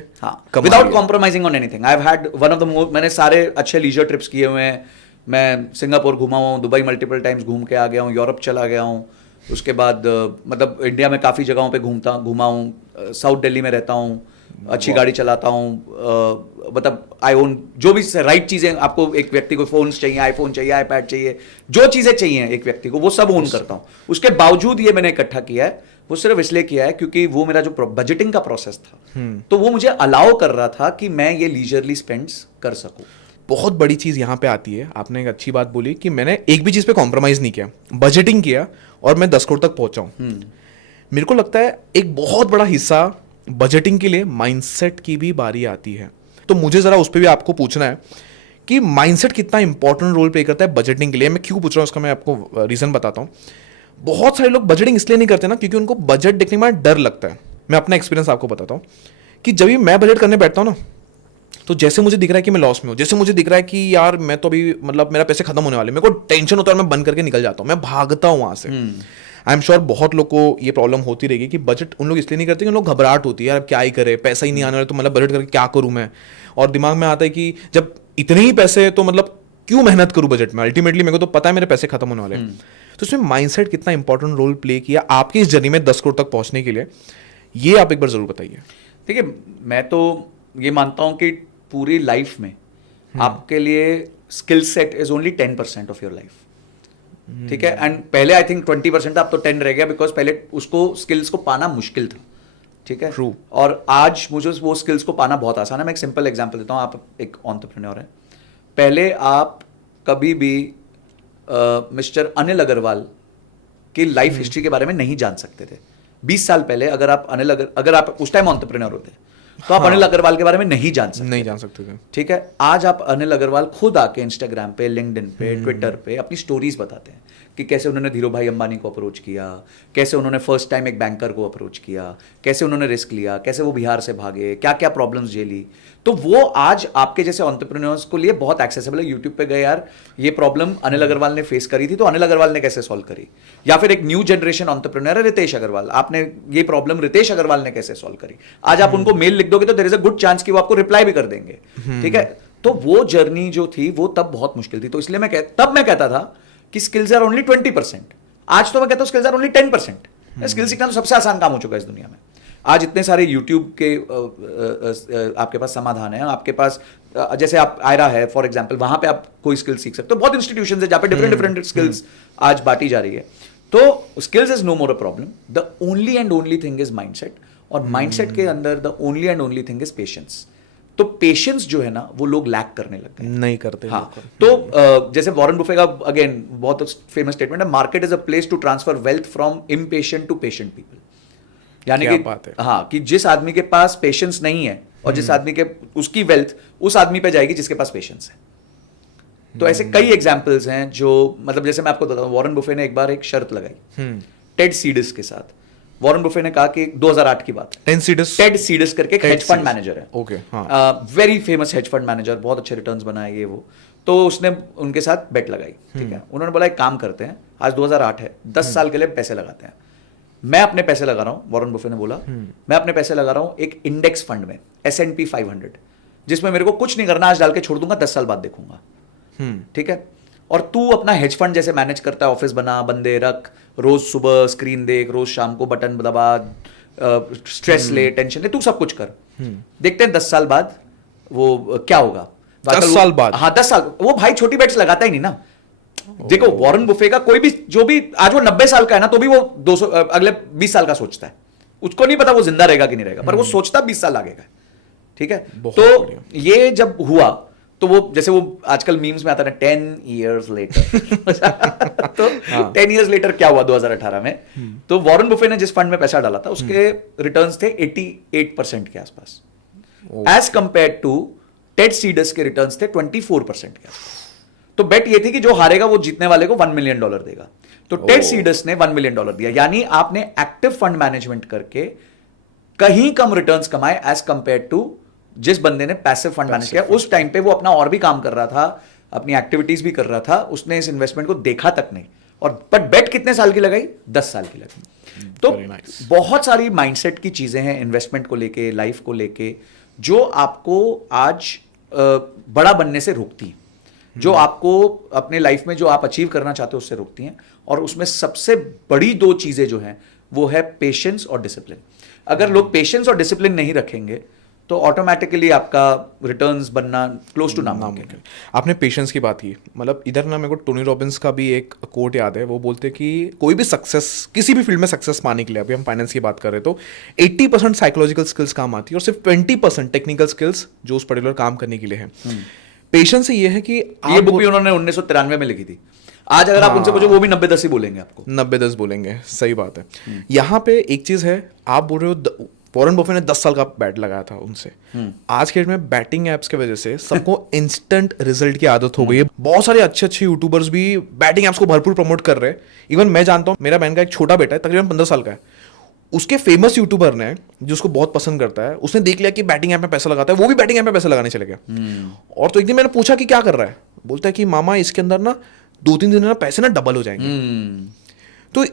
without compromising on anything. I have had one of the most, मैंने सारे अच्छे लीजर ट्रिप्स किए हुए हैं। मैं सिंगापुर घुमा हूँ, दुबई मल्टीपल टाइम्स घूम के आ गया हूँ, यूरोप चला गया हूँ, उसके बाद मतलब इंडिया में काफ़ी जगहों पे घूमा हूँ, साउथ दिल्ली में रहता हूँ, अच्छी गाड़ी चलाता हूँ, मतलब आई ओन जो भी राइट चीज़ें आपको एक व्यक्ति को, फोन्स चाहिए, आईफोन चाहिए, आईपैड चाहिए, जो चीज़ें चाहिए एक व्यक्ति को वो सब ओन करता हूँ। उसके बावजूद ये मैंने इकट्ठा किया है, वो सिर्फ इसलिए किया है क्योंकि वो मेरा जो बजटिंग का प्रोसेस था तो वो मुझे अलाउ कर रहा था कि मैं ये लीजरली स्पेंड्स कर सकूँ। बहुत बड़ी चीज़ यहाँ पे आती है, आपने एक अच्छी बात बोली कि मैंने एक भी चीज़ पे कॉम्प्रोमाइज़ नहीं किया, बजटिंग किया और मैं 10 करोड़ तक पहुँचा हूँ। मेरे को लगता है एक बहुत बड़ा हिस्सा बजटिंग के लिए माइंडसेट की भी बारी आती है। तो मुझे ज़रा उस पर भी आपको पूछना है कि माइंडसेट कितना इंपॉर्टेंट रोल प्ले करता है बजटिंग के लिए। मैं क्यों पूछ रहा हूँ उसका मैं आपको रीज़न बताता हूँ। बहुत सारे लोग बजटिंग इसलिए नहीं करते ना क्योंकि उनको बजट देखने में डर लगता है। मैं अपना एक्सपीरियंस आपको बताता हूँ कि जब भी मैं बजट करने बैठता हूँ ना, तो जैसे मुझे दिख रहा है कि मैं लॉस में हूँ, जैसे मुझे दिख रहा है कि यार मैं तो अभी मतलब मेरा पैसे खत्म होने वाले, मेरे को टेंशन होता है, मैं बंद करके निकल जाता हूँ, मैं भागता हूँ वहाँ से। आई एम श्योर बहुत लोग को ये प्रॉब्लम होती रहेगी कि बजट उन लोग इसलिए नहीं करते कि उन लोग घबराहट होती है, यार क्या ही करे, पैसा ही नहीं आने वाला, तो मतलब बजट करके क्या करूँ मैं। और दिमाग में आता है कि जब इतने ही पैसे है तो मतलब क्यों मेहनत करूँ बजट में, अल्टीमेटली मेरे को तो पता है मेरे पैसे खत्म होने वाले हैं। तो इसमें माइंडसेट कितना इंपॉर्टेंट रोल प्ले किया आपकी इस जर्नी में 10 करोड़ तक पहुंचने के लिए, ये आप एक बार जरूर बताइए। देखिए, मैं तो ये मानता हूं कि पूरी लाइफ में आपके लिए skill set is only 10% of your life. ठीक है, एंड पहले आई थिंक 20% था, अब तो 10 रह गया बिकॉज पहले उसको स्किल्स को पाना मुश्किल था। ठीक है, True. और आज मुझे वो स्किल्स को पाना बहुत आसान है। मैं एक सिंपल एग्जांपल देता हूं। आप एक एंटरप्रेन्योर हैं, पहले आप कभी भी मिस्टर अनिल अग्रवाल की लाइफ हिस्ट्री के बारे में नहीं जान सकते थे। 20 साल पहले अगर आप अगर आप उस टाइम एंटरप्रेन्योर होते तो आप अनिल अग्रवाल के बारे में नहीं जान सकते थे। ठीक है, आज आप अनिल अग्रवाल खुद आके इंस्टाग्राम पे, लिंक्डइन पे, ट्विटर पे अपनी स्टोरीज बताते हैं कि कैसे उन्होंने धीरू भाई अंबानी को अप्रोच किया, कैसे उन्होंने फर्स्ट टाइम एक बैंकर को अप्रोच किया, कैसे उन्होंने रिस्क लिया, कैसे वो बिहार से भागे, क्या क्या प्रॉब्लम्स झेली। तो वो आज आपके जैसे एंटरप्रेन्योर्स को लिए बहुत एक्सेसिबल है। यूट्यूब पे गए, यार ये प्रॉब्लम अनिल अग्रवाल ने फेस करी थी तो अनिल अग्रवाल ने कैसे सॉल्व करी। या फिर एक न्यू जनरेशन एंटरप्रेन्योर है रितेश अग्रवाल, आपने ये प्रॉब्लम रितेश अग्रवाल ने कैसे सॉल्व करी। आज आप उनको मेल लिख दोगे तो there is a good chance कि वो आपको रिप्लाई भी कर देंगे। ठीक है, तो वो जर्नी जो थी वो तब बहुत मुश्किल थी। तो इसलिए मैं कहता था कि स्किल्स आर ओनली 20%। आज तो मैं कहता हूं स्किल्स आर ओनली 10%। स्किल सीखना तो सबसे आसान काम हो चुका है इस दुनिया में। आज इतने सारे यूट्यूब के आपके पास समाधान है। आपके पास जैसे आप आयरा है फॉर एग्जांपल, वहां पे आप कोई स्किल सीख सकते हो। बहुत इंस्टीट्यूशंस है जहां पे डिफरेंट स्किल्स आज बांटी जा रही है। तो skills is no more a problem. The only and only thing is mindset, और माइंडसेट के अंदर the only and only thing is patience. तो पेशेंस जो है ना वो लोग लैक करने लग गए, नहीं करते। हाँ, तो जैसे वॉरेन बुफे का अगेन बहुत फेमस स्टेटमेंट है, market is a place to transfer wealth from impatient to patient people. यानी कि बात है। हाँ, कि जिस आदमी के पास पेशेंस नहीं है और जिस आदमी के उसकी वेल्थ उस आदमी पे जाएगी जिसके पास पेशेंस है। तो ऐसे कई एग्जाम्पल्स हैं जो, मतलब जैसे मैं आपको बताता हूँ, वॉरेन बुफे ने एक बार एक शर्त लगाई टेड सीडस के साथ। वॉरेन बुफे ने कहा कि 2008 की बात है, टेड सीडस करके एक हेज फंड मैनेजर है, okay, very famous hedge fund manager, बहुत अच्छे रिटर्न्स बनाए ये वो। तो उसने उनके साथ बेट लगाई, ठीक है। उन्होंने बोला एक काम करते हैं, आज 2008 है, 10 साल के लिए पैसे लगाते हैं। मैं अपने पैसे लगा रहा हूं, वॉरेन बुफे ने बोला, मैं अपने पैसे लगा रहा हूं एक इंडेक्स फंड में, S&P 500, जिसमें मेरे को कुछ नहीं करना, आज डाल के छोड़ दूंगा, 10 साल बाद देखूंगा, ठीक है। और तू अपना हेज फंड जैसे मैनेज करता है, ऑफिस बना, बंदे रख, रोज सुबह स्क्रीन देख, रोज शाम को बटन दबा, स्ट्रेस ले, टेंशन ले, तू सब कुछ कर। देखते हैं 10 साल बाद वो क्या होगा। 10 साल बाद? हाँ 10 साल। वो भाई छोटी बेट्स लगाता ही नहीं ना। देखो वॉरेन बुफे का कोई भी, जो भी आज वो 90 साल का है ना, तो भी वो 200 अगले 20 साल का सोचता है। उसको नहीं पता वो जिंदा रहेगा कि नहीं रहेगा, पर वो सोचता 20 साल आगे का, ठीक है। तो ये जब हुआ तो वो, जैसे वो आजकल मीम्स में आता है 10 years later तो 10 years later क्या हुआ 2018 में, तो वॉरेन बुफे ने जिस फंड में पैसा डाला था उसके रिटर्न्स थे 88% के आसपास, एज कंपेयर टू टेड सीडस के रिटर्न्स थे 24% के आसपास। तो बेट ये थी कि जो हारेगा वो जीतने वाले को $1 million देगा। तो टेड सीडस ने $1 million दिया, यानी आपने एक्टिव फंड मैनेजमेंट करके कहीं कम रिटर्न्स कमाए एज कंपेयर टू जिस बंदे ने पैसिव फंड मैनेज किया। उस टाइम पे वो अपना और भी काम कर रहा था, अपनी एक्टिविटीज भी कर रहा था, उसने इस इन्वेस्टमेंट को देखा तक नहीं। और बट बेट कितने साल की लगाई? 10 साल की लगाई। तो बहुत सारी माइंडसेट की चीजें हैं इन्वेस्टमेंट को लेके, लाइफ को लेके, जो आपको आज बड़ा बनने से रोकती हैं, जो आपको अपने लाइफ में जो आप अचीव करना चाहते हो उससे रोकती हैं। और उसमें सबसे बड़ी 2 चीजें जो हैं वो है पेशेंस और डिसिप्लिन। अगर लोग पेशेंस और डिसिप्लिन नहीं रखेंगे तो ऑटोमेटिकली आपका रिटर्न्स बनना क्लोज टू नामुमकिन है। आपने पेशेंस की बात की, मतलब इधर ना मेरे को टोनी रॉबिन्स का भी एक कोट याद है। वो बोलते कि कोई भी सक्सेस, किसी भी फील्ड में सक्सेस पाने के लिए, अभी हम फाइनेंस की बात कर रहे तो 80% साइकोलॉजिकल स्किल्स काम आती है और सिर्फ 20% टेक्निकल स्किल्स जो उस पर्टिकुलर काम करने के लिए है। पेशेंस से ये है कि ये बुक भी उन्होंने 1993 में लिखी थी। आज अगर आप उनसे पूछो वो भी 90-10 ही बोलेंगे आपको, 90-10 बोलेंगे, सही बात है। यहाँ पे एक चीज है, आप बोल रहे हो वॉरेन बफे ने 10 साल का बैट लगाया था उनसे। आज के डेट में बैटिंग एप्स की वजह से सबको इंस्टेंट रिजल्ट की आदत हो गई है। बहुत सारे अच्छे अच्छे यूट्यूबर्स भी बैटिंग एप्स को भरपूर प्रमोट कर रहे हैं। इवन मैं जानता हूँ, मेरा बहन का एक छोटा बेटा है, तकरीबन 15 साल का है, उसके फेमस यूट्यूबर ने, जो उसको बहुत पसंद करता है, उसने देख लिया कि बैटिंग ऐप में पैसा लगाता है, वो भी बैटिंग ऐप में पैसा लगाने चले गया। और तो एक दिन मैंने पूछा कि क्या कर रहा है, बोलता है कि मामा इसके अंदर ना 2-3 दिन ना पैसे ना डबल हो जाएंगे। तो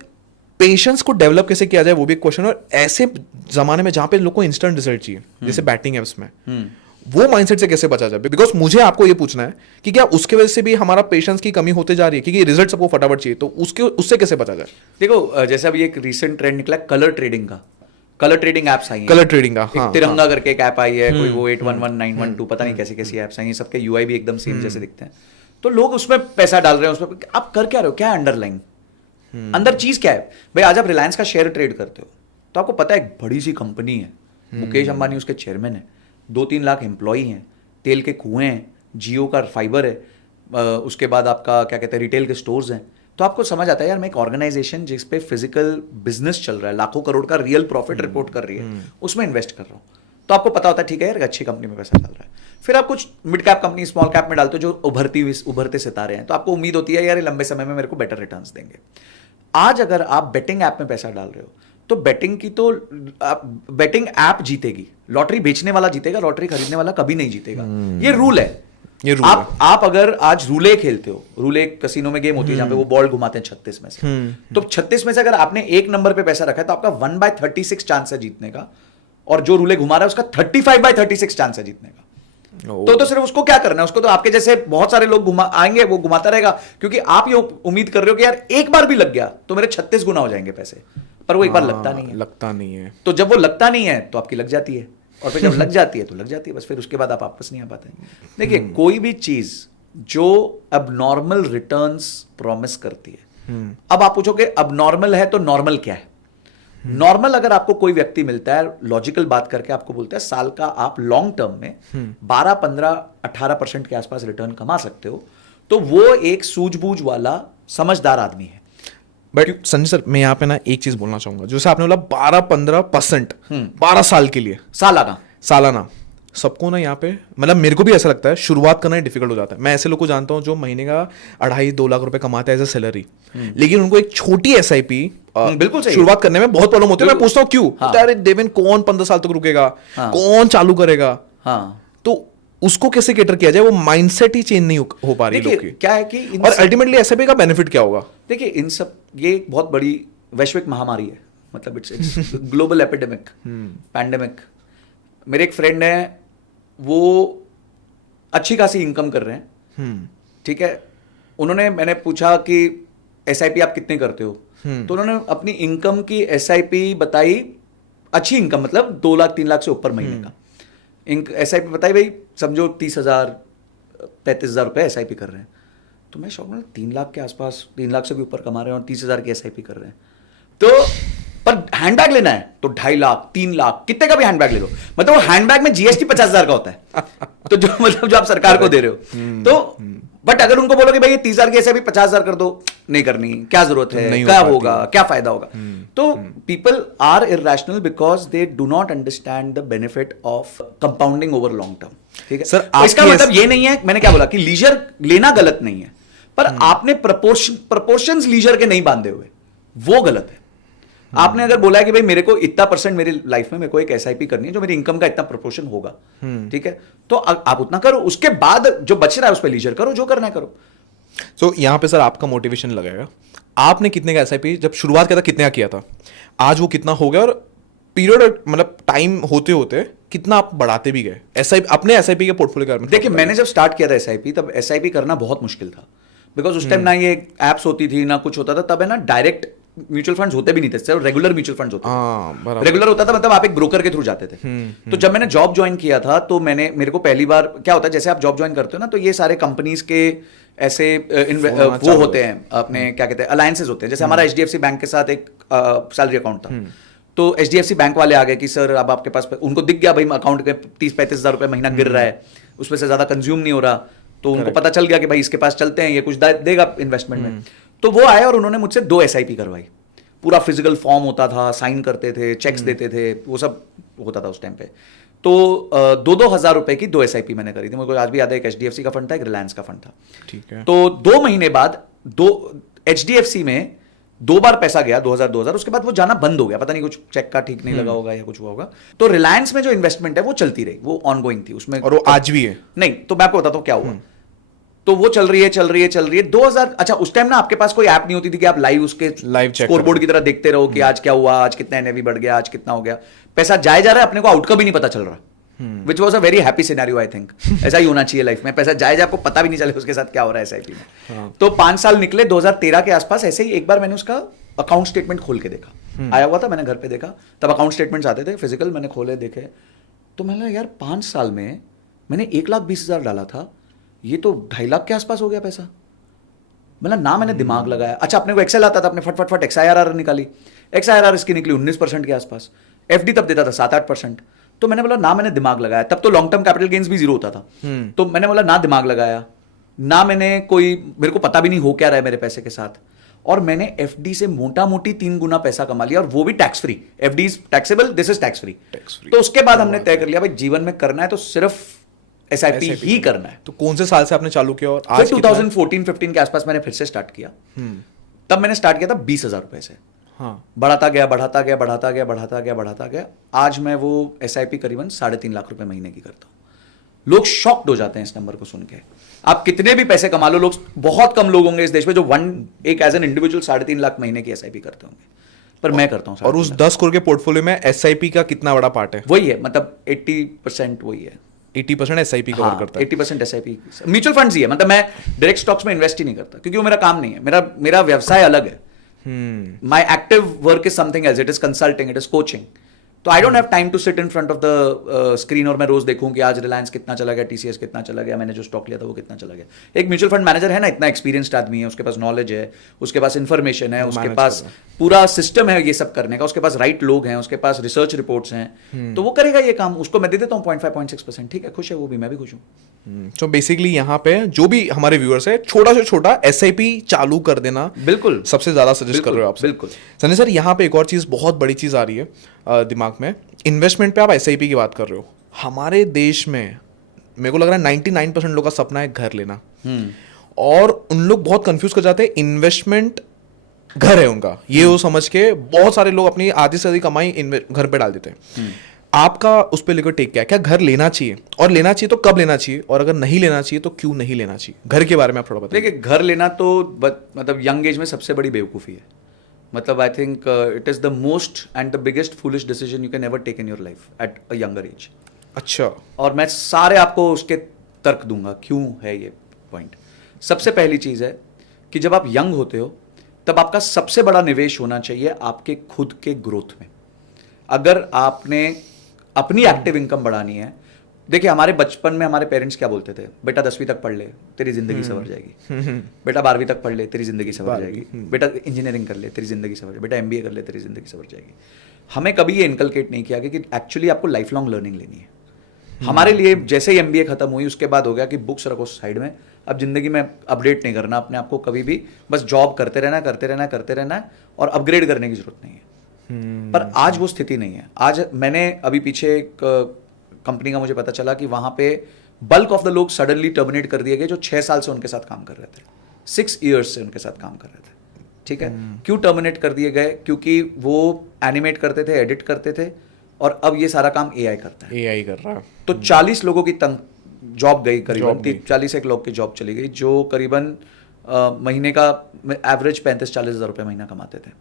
पेशेंस को डेवलप कैसे किया जाए वो भी एक क्वेश्चन है। और ऐसे जमाने में जहां पे लोग को इंस्टेंट रिजल्ट चाहिए, जैसे बैटिंग एप्स में, वो माइंडसेट से कैसे बचा जाए? बिकॉज मुझे आपको ये पूछना है कि क्या उसके वजह से भी हमारा पेशेंस की कमी होते जा रही है, क्योंकि रिजल्ट सबको फटाफट चाहिए, तो उससे कैसे बचा जाए? देखो जैसे अभी एक रिसेंट ट्रेंड निकला कलर ट्रेडिंग का, कलर ट्रेडिंग एप्स आई हैं। कलर ट्रेडिंग का, हाँ, तिरंगा करके एक ऐप आई है, कोई वो 811912 पता नहीं कैसी कैसी एप्स आई हैं, सबके यूआई भी एकदम सेम जैसे दिखते हैं। तो लोग उसमें पैसा डाल रहे हैं, उसमें आप कर क्या रहे हो, क्या है अंडरलाइन, अंदर चीज क्या है? भाई आज आप रिलायंस का शेयर ट्रेड करते हो तो आपको पता है एक बड़ी सी कंपनी है, मुकेश अंबानी उसके चेयरमैन है, 2-3 लाख एम्प्लॉई हैं, तेल के कुएं हैं, जियो का फाइबर है, उसके बाद आपका क्या कहते हैं रिटेल के स्टोर्स हैं। तो आपको समझ आता है यार, मैं एक ऑर्गेनाइजेशन जिस पे फिजिकल बिजनेस चल रहा है, लाखों करोड़ का रियल प्रॉफिट रिपोर्ट कर रही है, उसमें इन्वेस्ट कर रहा हूँ। तो आपको पता होता है ठीक है यार, अच्छी कंपनी में पैसा डाल रहा है। फिर आप कुछ mid cap company, small cap में डालते हो जो उभरते सितारे हैं, तो आपको उम्मीद होती है यार लंबे समय में मेरे को बेटर रिटर्न्स देंगे। आज अगर आप बेटिंग ऐप में पैसा डाल रहे हो तो बेटिंग ऐप जीतेगी, लॉटरी बेचने वाला जीतेगा, लॉटरी खरीदने वाला कभी नहीं जीतेगा। ये रूल है। आप अगर आज रूले खेलते हो, रूले कसिनो में गेम होती है जहां पे वो बॉल घुमाते हैं 36 में से, तो 36 में से अगर आपने 1 नंबर पे पैसा रखा है तो आपका 1/36 चांस है जीतने का, और जो रूले घुमा रहा है उसका 35/36 चांस है जीतने का। तो सिर्फ उसको क्या करना है, उसको तो आपके जैसे बहुत सारे लोग आएंगे, वो घुमाता रहेगा, क्योंकि आप ये उम्मीद कर रहे हो कि यार एक बार भी लग गया तो मेरे 36 गुना हो जाएंगे पैसे, पर वो एक बार लगता नहीं है। तो जब वो लगता नहीं है तो आपकी लग जाती है, और फिर जब लग जाती है तो लग जाती है, बस फिर उसके बाद आप वापस नहीं आ पाते। देखिए कोई भी चीज जो अबनॉर्मल रिटर्न्स प्रॉमिस करती है, अब आप पूछोगे अबनॉर्मल है तो नॉर्मल क्या है? नॉर्मल अगर आपको कोई व्यक्ति मिलता है, लॉजिकल बात करके आपको बोलता है साल का आप लॉन्ग टर्म में 12, 15, 18% के आसपास रिटर्न कमा सकते हो, तो वो एक सूझबूझ वाला समझदार आदमी है। बट संजय सर, मैं यहाँ पे ना एक चीज बोलना चाहूंगा, जैसे आपने बोला 12-15% 12 साल के लिए, सालाना सबको ना यहाँ पे, मतलब मेरे को भी ऐसा लगता है शुरुआत करना ही डिफिकल्ट हो जाता है। मैं ऐसे लोग को जानता हूँ जो महीने का 2.5-2 लाख रुपए कमाते हैं एज ए सैलरी, लेकिन उनको एक छोटी एसआईपी बिल्कुल सही है। शुरुआत करने में बहुत प्रॉब्लम होती है। मैं पूछता हूँ क्यों? हाँ। तो यार देवेन कौन 15 साल तक रुकेगा? हाँ। कौन चालू करेगा? हाँ, तो उसको कैसे कैटर किया जाए? वो माइंडसेट ही चेंज नहीं हो पा रही लोग देखिए की। क्या है कि और अल्टीमेटली एसआईपी का बेनिफिट क्या होगा? देखिए इन सब, ये एक बहुत बड़ी वैश्विक महामारी है, मतलब इट्स ग्लोबल एपिडेमिक, पैंडेमिक। मेरे एक फ्रेंड है, वो अच्छी खासी इनकम कर रहे हैं, ठीक है। उन्होंने, मैंने पूछा कि एसआईपी आप कितने करते हो, तो उन्होंने अपनी इनकम की एसआईपी बताई, अच्छी इनकम मतलब 2 लाख 3 लाख से ऊपर महीने का एसआईपी बताई। भाई समझो 30,000 35,000 रुपए एसआईपी कर रहे हैं। तो मैं शौक में 3 लाख के आसपास, 3 लाख से भी ऊपर कमा रहे हैं और 30,000 की एसआईपी कर रहे हैं। तो पर हैंडबैग लेना है तो 2.5 लाख 3 लाख कितने का भी हैंडबैग ले लो, मतलब वो हैंडबैग में जीएसटी 50,000 का होता है। तो जो मतलब जो आप सरकार को दे रहे हो, तो बट अगर उनको बोलो कि भाई ये 30,000 की एसआईपी 50,000 कर दो, नहीं करनी, क्या जरूरत है, क्या होगा, क्या फायदा होगा। तो people are irrational because they do not understand the benefit of compounding over long term, ठीक है सर। इसका मतलब ये नहीं है, मैंने क्या बोला कि लीजर लेना गलत नहीं है, पर आपने प्रपोर्शंस लीजर के नहीं बांधे हुए, वो गलत है। आपने अगर बोला है कि भाई मेरे को इतना परसेंट मेरी लाइफ में मेरे को एक एसआईपी करनी है जो मेरी इनकम का इतना प्रोपोर्शन होगा, ठीक है, तो आप उतना करो, उसके बाद जो बच रहा है उस पर लीजर करो, जो करना है करो। सो यहाँ पे सर आपका मोटिवेशन लगेगा, आपने कितने का एसआईपी जब शुरुआत किया था, कितने का किया था, आज वो कितना हो गया, और पीरियड मतलब टाइम होते होते कितना आप बढ़ाते भी गए एसआईपी, अपने एसआईपी के पोर्टफोलियो में? देखिए मैंने जब स्टार्ट किया था एसआईपी, तब एसआईपी करना बहुत मुश्किल था, बिकॉज उस टाइम ना ये एप्स होती थी ना कुछ होता था। तब है ना डायरेक्ट म्यूचुअल फंड्स होते भी नहीं थे, सिर्फ रेगुलर म्यूचुअल फंड्स होते थे। रेगुलर होता था मतलब आप एक ब्रोकर के थ्रू जाते थे। तो जब मैंने जॉब ज्वाइन किया था तो मेरे को पहली बार क्या होता है, जैसे आप जॉब ज्वाइन करते हो ना, तो ये सारे कंपनीज के ऐसे वो होते हैं अपने, क्या कहते हैं, अलायंसेज होते हैं। जैसे हमारा एचडीएफसी बैंक के साथ एक सैलरी अकाउंट था, तो एचडीएफसी बैंक वाले आ गए कि सर अब आपके पास, उनको दिख गया भाई अकाउंट के 30-35 हज़ार रुपए महीना गिर रहा है, उसमें से ज्यादा कंज्यूम नहीं हो रहा, तो उनको पता चल गया कि भाई इसके पास चलते हैं, ये कुछ देगा इन्वेस्टमेंट में। तो वो आए और उन्होंने मुझसे 2 एसआईपी करवाई। पूरा फिजिकल फॉर्म होता था, साइन करते थे, चेक्स देते थे, वो सब होता था उस टाइम पे। तो 2-2 हज़ार रुपए की 2 एसआईपी मैंने करी थी। मुझे आज भी याद है, एक एचडीएफसी का फंड था, एक रिलायंस का फंड था, ठीक है। तो 2 महीने बाद एचडीएफसी में 2 बार पैसा गया, 2,000, उसके बाद वो जाना बंद हो गया, पता नहीं कुछ चेक का ठीक नहीं लगा होगा या कुछ हुआ होगा। तो रिलायंस में जो इन्वेस्टमेंट है वो चलती रही, वो ऑनगोइंग थी उसमें, और वो आज भी है। नहीं, तो मैं आपको बताता हूँ क्या हुआ। तो वो चल रही है 2000, अच्छा उस टाइम ना आपके पास कोई ऐप नहीं होती थी कि आप लाइव उसके स्कोरबोर्ड की तरह देखते रहो कि आज क्या हुआ, आज कितना एनएवी बढ़ गया, आज कितना हो गया, पैसा जाए जा रहा है, अपने को आउटकम भी नहीं पता चल रहा, which was a very happy scenario. I think ऐसा ही होना चाहिए लाइफ में, पैसा जाए आपको पता भी नहीं चले उसके साथ क्या हो रहा है एसआईपी में। तो 5 साल निकले, 2013 के आसपास ऐसे ही एक बार मैंने उसका अकाउंट स्टेटमेंट खोल के देखा, आया हुआ था, मैंने घर पे देखा, तब अकाउंट स्टेटमेंट्स आते थे फिजिकल, मैंने खोले देखे, तो मैंने यार 5 साल में मैंने 1,20,000 डाला था, ये तो 2.5 लाख के आसपास हो गया पैसा। मतलब ना मैंने दिमाग लगाया, अच्छा अपने को एक्सेल आता था, अपने फट एक्सआईआरआर निकाली, एक्सआईआरआर इसकी निकली 19% के आसपास, एफडी तब देता था 7-8%। तो मैंने बोला ना मैंने दिमाग लगाया, तब तो लॉन्ग टर्म कैपिटल गेन्स भी 0 होता था, तो मैंने बोला ना दिमाग लगाया, ना मैंने कोई, मेरे को पता भी नहीं हो क्या रहा है मेरे पैसे के साथ, और मैंने एफडी से मोटा मोटी 3 गुना पैसा कमा लिया, और वो भी tax free. FD is taxable, this is tax free. तो उसके बाद हमने तय कर लिया भाई जीवन में करना है तो सिर्फ एसआईपी ही करना है। तो कौन से साल से आपने चालू किया? और आज 2014-15 के आसपास मैंने फिर से स्टार्ट किया। तब मैंने स्टार्ट किया था 20,000 रुपए से, हाँ, बढ़ाता गया। आज मैं वो एसआईपी करीबन 3.5 लाख रुपए महीने की करता हूं। लोग शॉक्ड हो जाते हैं इस नंबर को सुन के। आप कितने भी पैसे कमा लो, लोग, बहुत कम लोग होंगे इस देश में जो एक एज एन इंडिविजुअल 3.5 लाख महीने की एसआईपी करते होंगे, पर मैं करता हूं। और उस 10 करोड़ के पोर्टफोलियो में एसआईपी का कितना बड़ा पार्ट है? वही है, मतलब 80% वही है। 80% एसआईपी कवर करता है। 80% एसआईपी, म्यूचुअल फंड्स ही है, मतलब मैं डायरेक्ट स्टॉक्स में इन्वेस्ट ही नहीं करता, क्योंकि वो मेरा काम नहीं है। मेरा व्यवसाय अलग है। My active work is something else, it is consulting, it is coaching. तो I don't have time to sit in front of the screen और मैं रोज देखूं कि आज रिलायंस कितना चला गया, टीसीएस कितना चला गया, मैंने जो स्टॉक लिया था वो कितना चला गया। एक म्यूचुअल फंड मैनेजर है ना, इतना एक्सपीरियंस्ड आदमी है, उसके पास नॉलेज है, उसके पास इंफॉर्मेशन है, उसके पास पूरा सिस्टम है ये सब करने का, उसके पास राइट लोग हैं, उसके पास रिसर्च रिपोर्ट्स हैं, तो वो करेगा ये काम। उसको मैं दे देता हूँ 0.5-0.6%, ठीक है, खुश है वो भी, मैं भी खुश हूँ। तो बेसिकली यहाँ पे जो भी हमारे व्यूअर्स है, छोटा से छोटा एसआईपी चालू कर देना बिल्कुल सबसे ज्यादा सजेस्ट कर रहे हो आप। बिल्कुल सनी सर, यहाँ पे एक और चीज, बहुत बड़ी चीज आ रही है दिमाग में, इन्वेस्टमेंट पे आप एसआईपी की बात कर रहे हो, हमारे देश में मेरे को लग रहा है 99% लोग का सपना है घर लेना, हम्म और उन लोग बहुत कंफ्यूज कर जाते हैं, इन्वेस्टमेंट घर है उनका, ये वो समझ के बहुत सारे लोग अपनी आधी से अधिक कमाई घर पे डाल देते हैं। आपका उस पर लेकर टेक क्या है? क्या घर लेना चाहिए, और लेना चाहिए तो कब लेना चाहिए, और अगर नहीं लेना चाहिए तो क्यों नहीं लेना चाहिए? घर के बारे में आप थोड़ा बताइए। देखिए, घर लेना तो मतलब यंग एज में सबसे बड़ी बेवकूफ़ी है। मतलब I think it is the most and the biggest foolish decision you can ever take in your life at a younger age. अच्छा, और मैं सारे आपको उसके तर्क दूंगा क्यों है ये पॉइंट। सबसे पहली चीज़ है कि जब आप यंग होते हो तब आपका सबसे बड़ा निवेश होना चाहिए आपके खुद के ग्रोथ में। अगर आपने अपनी एक्टिव इनकम बढ़ानी है, देखिए हमारे बचपन में हमारे पेरेंट्स क्या बोलते थे, बेटा 10वीं तक पढ़ ले तेरी जिंदगी संवर जाएगी, बेटा 12वीं तक पढ़ ले तेरी जिंदगी संवर जाएगी, बेटा इंजीनियरिंग कर ले तेरी जिंदगी संवर जाएगी, बेटा MBA कर ले तेरी जिंदगी संवर जाएगी। हमें कभी ये इनकलकेट नहीं किया कि एक्चुअली आपको लाइफ लॉन्ग लर्निंग लेनी है। हमारे लिए जैसे ही MBA खत्म हुई उसके बाद हो गया कि बुक्स रखो साइड में, अब जिंदगी में अपडेट नहीं करना अपने आप को कभी भी, बस जॉब करते रहना और अपग्रेड करने की जरूरत नहीं है। पर आज वो स्थिति नहीं है। आज मैंने अभी पीछे एक कंपनी का मुझे पता चला कि वहां पे बल्क ऑफ द लोग सडनली टर्मिनेट कर दिए गए जो 6 साल से उनके साथ काम कर रहे थे, 6 years से उनके साथ काम कर रहे थे। ठीक है, क्यों टर्मिनेट कर दिए गए? क्योंकि वो एनिमेट करते थे, एडिट करते थे, और अब ये सारा काम AI करता है। AI कर रहा है। तो 40 लोगों की जॉब गई, करीबन 40 लोग की जॉब चली गई, जो करीबन महीने का एवरेज 35-40 हज़ार रुपये महीना कमाते थे,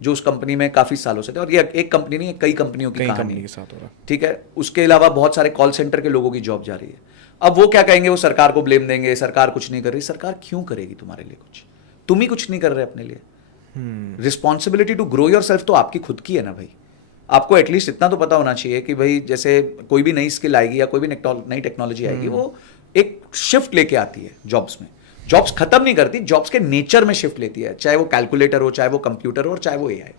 जो उस कंपनी में काफ़ी सालों से थे। और ये एक कंपनी नहीं है, कई कंपनियों की कहानी के साथ हो रहा है। ठीक है, उसके अलावा बहुत सारे कॉल सेंटर के लोगों की जॉब जा रही है। अब वो क्या कहेंगे, वो सरकार को ब्लेम देंगे, सरकार कुछ नहीं कर रही। सरकार क्यों करेगी तुम्हारे लिए कुछ? तुम ही कुछ नहीं कर रहे अपने लिए। Responsibility to grow yourself तो आपकी खुद की है ना भाई। आपको एटलीस्ट इतना तो पता होना चाहिए कि भाई जैसे कोई भी नई स्किल आएगी या कोई भी नई टेक्नोलॉजी आएगी, वो एक शिफ्ट लेके आती है जॉब्स में। जॉब्स खत्म नहीं करती, जॉब्स के नेचर में शिफ्ट लेती है, चाहे वो कैलकुलेटर हो, चाहे वो कंप्यूटर हो, और चाहे वो AI।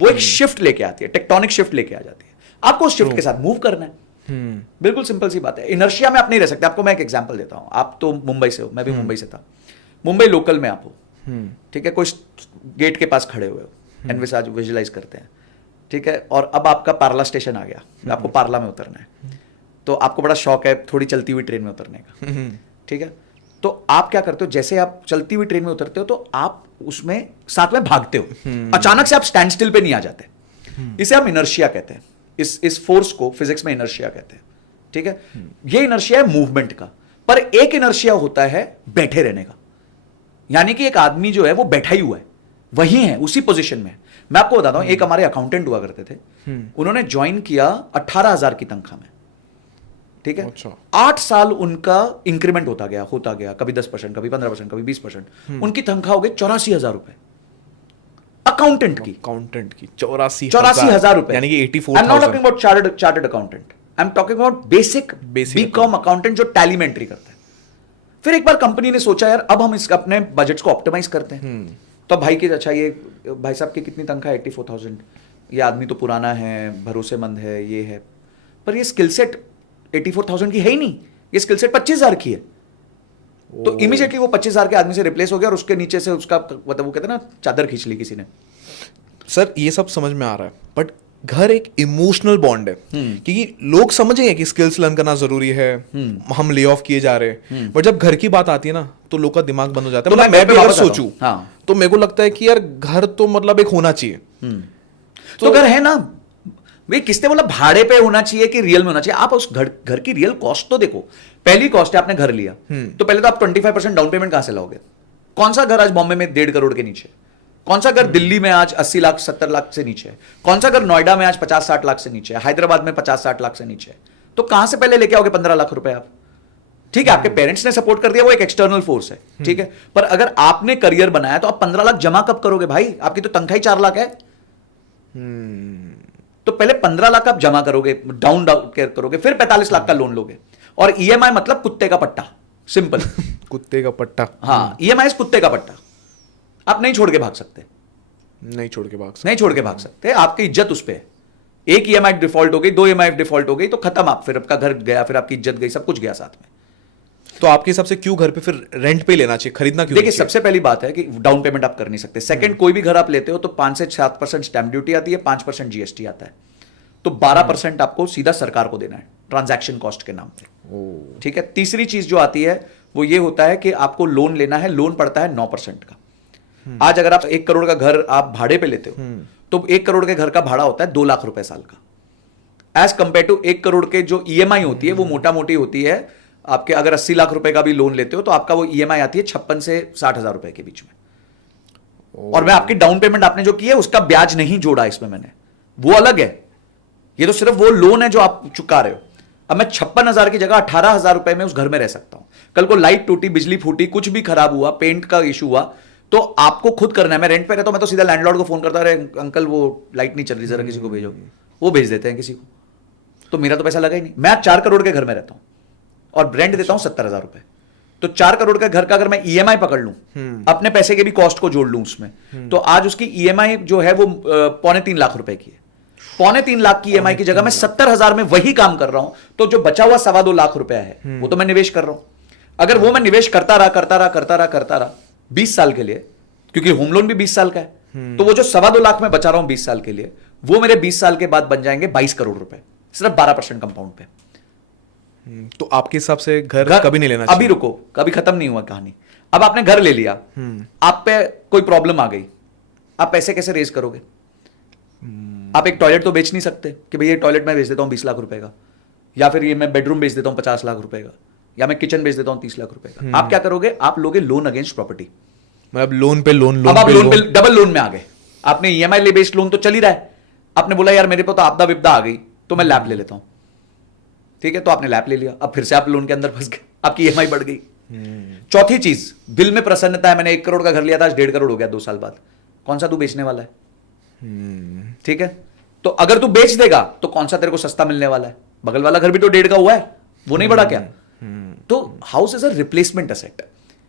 वो एक शिफ्ट लेके आती है, टेक्टोनिक शिफ्ट लेके आ जाती है। आपको उस शिफ्ट के साथ मूव करना है। बिल्कुल सिंपल सी बात है। इनर्शिया में आप नहीं रह सकते। आपको मैं एक एग्जांपल देता हूं। आप तो मुंबई से हो, मैं भी मुंबई से था। मुंबई लोकल में आप हो, ठीक है, कोई गेट के पास खड़े हुए हो, एनविसाज विजुलाइज करते हैं, ठीक है, और अब आपका पार्ला स्टेशन आ गया, आपको पार्ला में उतरना है, तो आपको बड़ा शौक है थोड़ी चलती हुई ट्रेन में उतरने का, ठीक है। तो आप क्या करते हो, जैसे आप चलती हुई ट्रेन में उतरते हो तो आप उसमें साथ में भागते हो, अचानक से आप स्टैंड स्टिल पे नहीं आ जाते। इसे हम इनर्शिया कहते हैं। इस फोर्स को फिजिक्स में इनर्शिया कहते हैं, ठीक है। ये इनर्शिया है मूवमेंट का। पर एक इनर्शिया होता है बैठे रहने का, यानी कि एक आदमी जो है वो बैठा ही हुआ है, वही है, उसी पोजीशन में है। मैं आपको बताता हूं, एक हमारे अकाउंटेंट हुआ करते थे, उन्होंने ज्वाइन किया 18,000 की तनख्वाह में, ठीक है। अच्छा। 8 साल उनका इंक्रीमेंट होता गया, कभी 10%, कभी 15%, कभी 20%। उनकी तनख्वाह हो गई 84,000 रुपए अकाउंटेंट की। 84,000 रुपए, यानी कि 84,000। I am not talking about chartered accountant, I am talking about basic BCom accountant जो टैली में एंट्री करता है। फिर एक बार कंपनी ने सोचा यार अब हम इसका अपने बजट्स को ऑप्टिमाइज करते हैं। तो भाई की, अच्छा ये भाई साहब की कितनी तनख्वाह? 84,000। ये आदमी तो पुराना है, भरोसेमंद है, ये है, पर ये स्किल सेट 84,000 की है ही नहीं, ये स्किल सेट 25,000 की है। तो इमीडिएटली वो 25,000 के आदमी से रिप्लेस हो गया, और उसके नीचे से उसका मतलब वो कहते हैं ना, चादर खींच ली किसी ने। सर ये सब समझ में आ रहा है, बट घर एक इमोशनल बॉन्ड है, क्योंकि लोग समझेंगे कि स्किल्स लर्न करना जरूरी है, हम ले ऑफ किए जा रहे हैं, बट जब घर की बात आती है ना तो लोग का दिमाग बंद हो जाता है। तो मतलब मैं भी अगर सोचूं, तो मेरे को लगता है कि यार घर तो मतलब एक होना चाहिए। तो घर है ना भाई, किसने बोला भाड़े पे होना चाहिए कि रियल में होना चाहिए? आप उस घर की रियल कॉस्ट तो देखो। पहली कॉस्ट है, आपने घर लिया, तो पहले तो आप 25% डाउन पेमेंट कहां से लाओगे? कौन सा घर आज बॉम्बे में 1.5 करोड़ के नीचे? कौन सा घर दिल्ली में आज 80 लाख 70 लाख से नीचे है? कौन सा घर नोएडा में आज 50-60 लाख से नीचे है? हैदराबाद में 50-60 लाख से नीचे है? तो कहां से पहले लेके आओगे 15 लाख रुपए आप? ठीक है, आपके पेरेंट्स ने सपोर्ट कर दिया, वो एक एक्सटर्नल फोर्स है, ठीक है। पर अगर आपने करियर बनाया तो आप 15 लाख जमा कब करोगे भाई? आपकी तो तनख्वाह ही 4 लाख है। तो पहले 15 लाख आप जमा करोगे, डाउन करोगे, फिर 45 लाख का लोन लोगे। और EMI मतलब कुत्ते का पट्टा, सिंपल। कुत्ते का पट्टा। हाँ, EMI कुत्ते का पट्टा। आप नहीं छोड़ के भाग सकते, नहीं छोड़ के भाग सकते। आपकी इज्जत उस पर। एक EMI डिफॉल्ट हो गई, 2 EMI डिफॉल्ट हो गई तो खत्म, आप फिर आपका घर गया, फिर आपकी इज्जत गई, सब कुछ गया साथ में। तो आपके हिसाब से क्यों घर पे फिर रेंट पे लेना चाहिए, खरीदना क्यों? देखिए, सबसे पहली बात है कि डाउन पेमेंट आप कर नहीं सकते। सेकंड, कोई भी घर आप लेते हो तो 5 से 7% स्टैंप ड्यूटी आती है, 5% GST आता है, तो 12% आपको सीधा सरकार को देना है। ट्रांजैक्शन कॉस्ट के नाम पे। ठीक है, तीसरी चीज जो आती है वो ये होता है कि आपको लोन लेना है, लोन पड़ता है 9% का। आज अगर आप 1 करोड़ का घर आप भाड़े पे लेते हो तो 1 करोड़ के घर का भाड़ा होता है 2 लाख रुपए साल का। एज कंपेयर टू 1 करोड़ के जो ईएमआई होती है वो मोटा मोटी होती है आपके, अगर 80 लाख रुपए का भी लोन लेते हो तो आपका वो ईएमआई आती है 56 से 60 हजार रुपए के बीच में। और मैं आपकी डाउन पेमेंट आपने जो की है उसका ब्याज नहीं जोड़ा इसमें मैंने, वो अलग है। ये तो सिर्फ वो लोन है जो आप चुका रहे हो। अब मैं 56,000 की जगह 18,000 रुपए में उस घर में रह सकता हूं। कल को लाइट टूटी, बिजली फूटी, कुछ भी खराब हुआ, पेंट का इशू हुआ, तो आपको खुद करना है। मैं रेंट पे रहता हूं, मैं तो सीधा लैंडलॉर्ड को फोन करता है, अंकल वो लाइट नहीं चल रही, जरा किसी को भेजो, वो भेज देते हैं किसी को, तो मेरा तो पैसा लगा ही नहीं। मैं 4 करोड़ के घर में रहता हूं और रेंट देता हूं 70,000 रुपए। तो 4 करोड़ का घर का अगर मैं ईएमआई पकड़ लूं, अपने पैसे के भी कॉस्ट को जोड़ लूं उसमें, तो आज उसकी ईएमआई जो है वो 2.25 लाख रुपए की है। 2.25 लाख की ईएमआई की जगह मैं 70,000 में वही काम कर रहा हूं, तो जो बचा हुआ 2.25 लाख रुपया है वो तो मैं निवेश कर रहा हूं। अगर वो मैं निवेश करता रहा 20 साल के लिए, क्योंकि होम लोन भी 20 साल का है, तो वो जो 2.25 लाख में बचा रहा हूं 20 साल के लिए, वो मेरे 20 साल के बाद बन जाएंगे 22 करोड़ रुपए, सिर्फ 12% कंपाउंड पे। तो आपके हिसाब से घर कभी नहीं लेना चाहिए? अभी रुको, कभी खत्म नहीं हुआ कहानी। अब आपने घर ले लिया, आप पे कोई प्रॉब्लम आ गई, आप पैसे कैसे रेज करोगे? आप एक टॉयलेट तो बेच नहीं सकते कि भैया टॉयलेट मैं बेच देता हूं 20 लाख रुपए का, या फिर ये मैं बेडरूम बेच देता हूं 50 लाख रुपए का, या मैं किचन बेच देता हूं 30 लाख रुपए का। आप क्या करोगे? आप लोगे लोन अगेंस्ट प्रॉपर्टी। मतलब लोन पे लोन, अब आप लोन पे डबल लोन में आ गए। आपने ईएमआई ले बेस्ड लोन तो चल ही रहा है, आपने बोला यार मेरे पे तो आपदा विपदा आ गई तो मैं लैप ले लेता हूं, ठीक है, तो आपने लैप ले लिया, अब फिर से आप लोन के अंदर फंस गए, आपकी ईएमआई बढ़ गई। चौथी चीज, दिल में प्रसन्नता है, मैंने 1 करोड़ का घर लिया था, आज 1.5 करोड़ हो गया 2 साल बाद, कौन सा तू बेचने वाला है? ठीक है, तो अगर तू बेच देगा तो कौन सा तेरे को सस्ता मिलने वाला है? बगल वाला घर भी तो 1.5 का हुआ है, वो नहीं बढ़ा क्या? तो house is a replacement asset.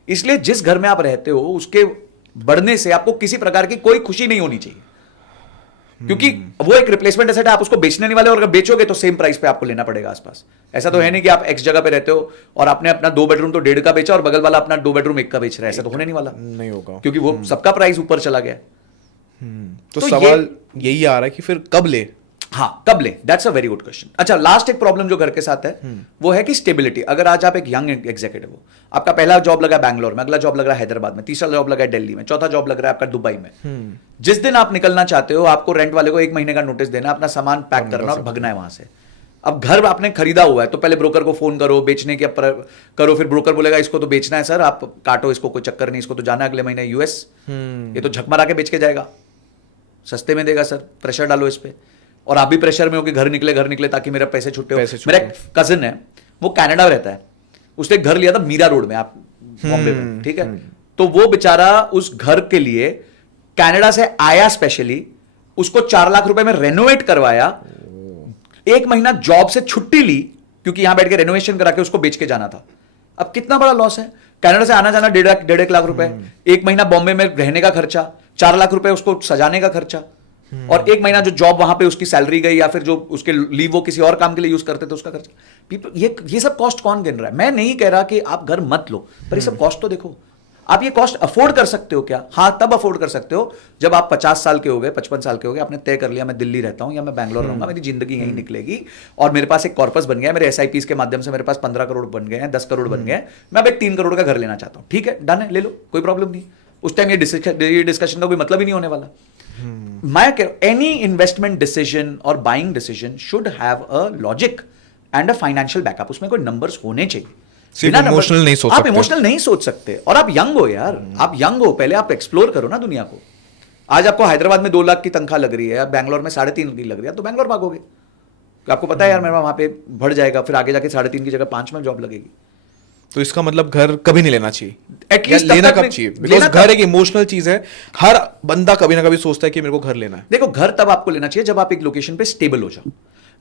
इसलिए जिस घर में आप रहते हो उसके बढ़ने से आपको किसी प्रकार की कोई खुशी नहीं होनी चाहिए, क्योंकि वो एक रिप्लेसमेंट एसेट है, आप उसको बेचने नहीं वाले, और अगर बेचोगे तो सेम प्राइस पे आपको लेना पड़ेगा आसपास। ऐसा तो है नहीं कि आप एक्स जगह पे रहते हो और आपने अपना 2 बेडरूम तो 1.5 का बेचा और बगल वाला अपना 2 बेडरूम 1 का बेच रहा है, ऐसा तो होने नहीं वाला, नहीं होगा, क्योंकि वो सबका प्राइस ऊपर चला गया। तो सवाल यही आ रहा है कि फिर कब ले? हाँ, कब ले, that's a very good question. अच्छा, लास्ट एक प्रॉब्लम जो घर के साथ है वो है कि स्टेबिलिटी। अगर आज आप एक यंग एग्जीक्यूटिव हो, आपका पहला जॉब लगा बैंगलोर में, अगला जॉब लग रहा है हैदराबाद में, तीसरा जॉब लगा है दिल्ली में, चौथा जॉब लग रहा है आपका दुबई में। जिस दिन आप निकलना चाहते हो, आपको रेंट वाले को 1 महीने का नोटिस देना, अपना सामान पैक करना और भगना है वहां से। अब घर आपने खरीदा हुआ है तो पहले ब्रोकर को फोन करो, बेचने की करो, फिर ब्रोकर बोलेगा इसको तो बेचना है सर, आप काटो, इसको कोई चक्कर नहीं, इसको तो जाना है अगले महीने यूएस, ये तो झक मारा के बेच के जाएगा, सस्ते में देगा सर, प्रेशर डालो इस पे। और आप भी प्रेशर में हो कि घर निकले ताकि मेरा पैसे छुट्टे हो। मेरा एक कजिन है, वो कनाडा में रहता है, उसने घर लिया था मीरा रोड में, आप बॉम्बे में, ठीक है, तो वो बेचारा उस घर के लिए कनाडा से आया स्पेशली, उसको 4 लाख रुपए में रेनोवेट करवाया, 1 महीना जॉब से छुट्टी ली क्योंकि यहां बैठ के रेनोवेशन करा के उसको बेच के जाना था। अब कितना बड़ा लॉस है? कनाडा से आना जाना 1.5 लाख रुपए, 1 महीना बॉम्बे में रहने का खर्चा, 4 लाख रुपए उसको सजाने का खर्चा, और 1 महीना जो जॉब वहां पे उसकी सैलरी गई या फिर जो उसके लीव वो किसी और काम के लिए यूज करते थे उसका खर्चा। पीपल, ये सब कॉस्ट कौन गिन रहा है? मैं नहीं कह रहा कि आप घर मत लो, पर ये सब कॉस्ट तो देखो। आप ये कॉस्ट अफोर्ड कर सकते हो क्या? हाँ, तब अफोर्ड कर सकते हो जब आप 50 साल के हो गए, 55 साल के हो गए, आपने तय कर लिया मैं दिल्ली रहता हूं या मैं बैंगलोर रहूंगा, मेरी जिंदगी यहीं निकलेगी, और मेरे पास एक कॉर्पस बन गया है, मेरे एसआईपीस के माध्यम से मेरे पास 15 करोड़ बन गए हैं, 10 करोड़ बन गए हैं, मैं अब एक 3 करोड़ का घर लेना चाहता हूं। ठीक है, डन है, ले लो, कोई प्रॉब्लम नहीं। उस टाइम ये डिस्कशन का कोई मतलब ही नहीं होने वाला। मैं कह रहा हूं, एनी इन्वेस्टमेंट डिसीजन और buying decision should have a logic and a financial backup. उसमें कोई नंबर्स होने चाहिए। इमोशनल नहीं सोच आप सकते। इमोशनल नहीं सोच सकते, और आप यंग हो यार, आप यंग हो, पहले आप एक्सप्लोर करो ना दुनिया को। आज आपको हैदराबाद में 2 लाख की तनख्वाह लग रही है, बैंगलोर में 3.5 की लग रही है, तो बैंगलोर भागोगे। आपको पता है यार मेरा वहां पे बढ़ जाएगा, फिर आगे जाके 3.5 की जगह 5 में जॉब लगेगी। तो इसका मतलब घर कभी नहीं लेना चाहिए, एटलीस्ट लेना कब चाहिए? बिकॉज घर एक इमोशनल चीज है, हर बंदा कभी ना कभी सोचता है कि मेरे को घर लेना है। देखो, घर तब आपको लेना चाहिए जब आप एक लोकेशन पे स्टेबल हो जाओ,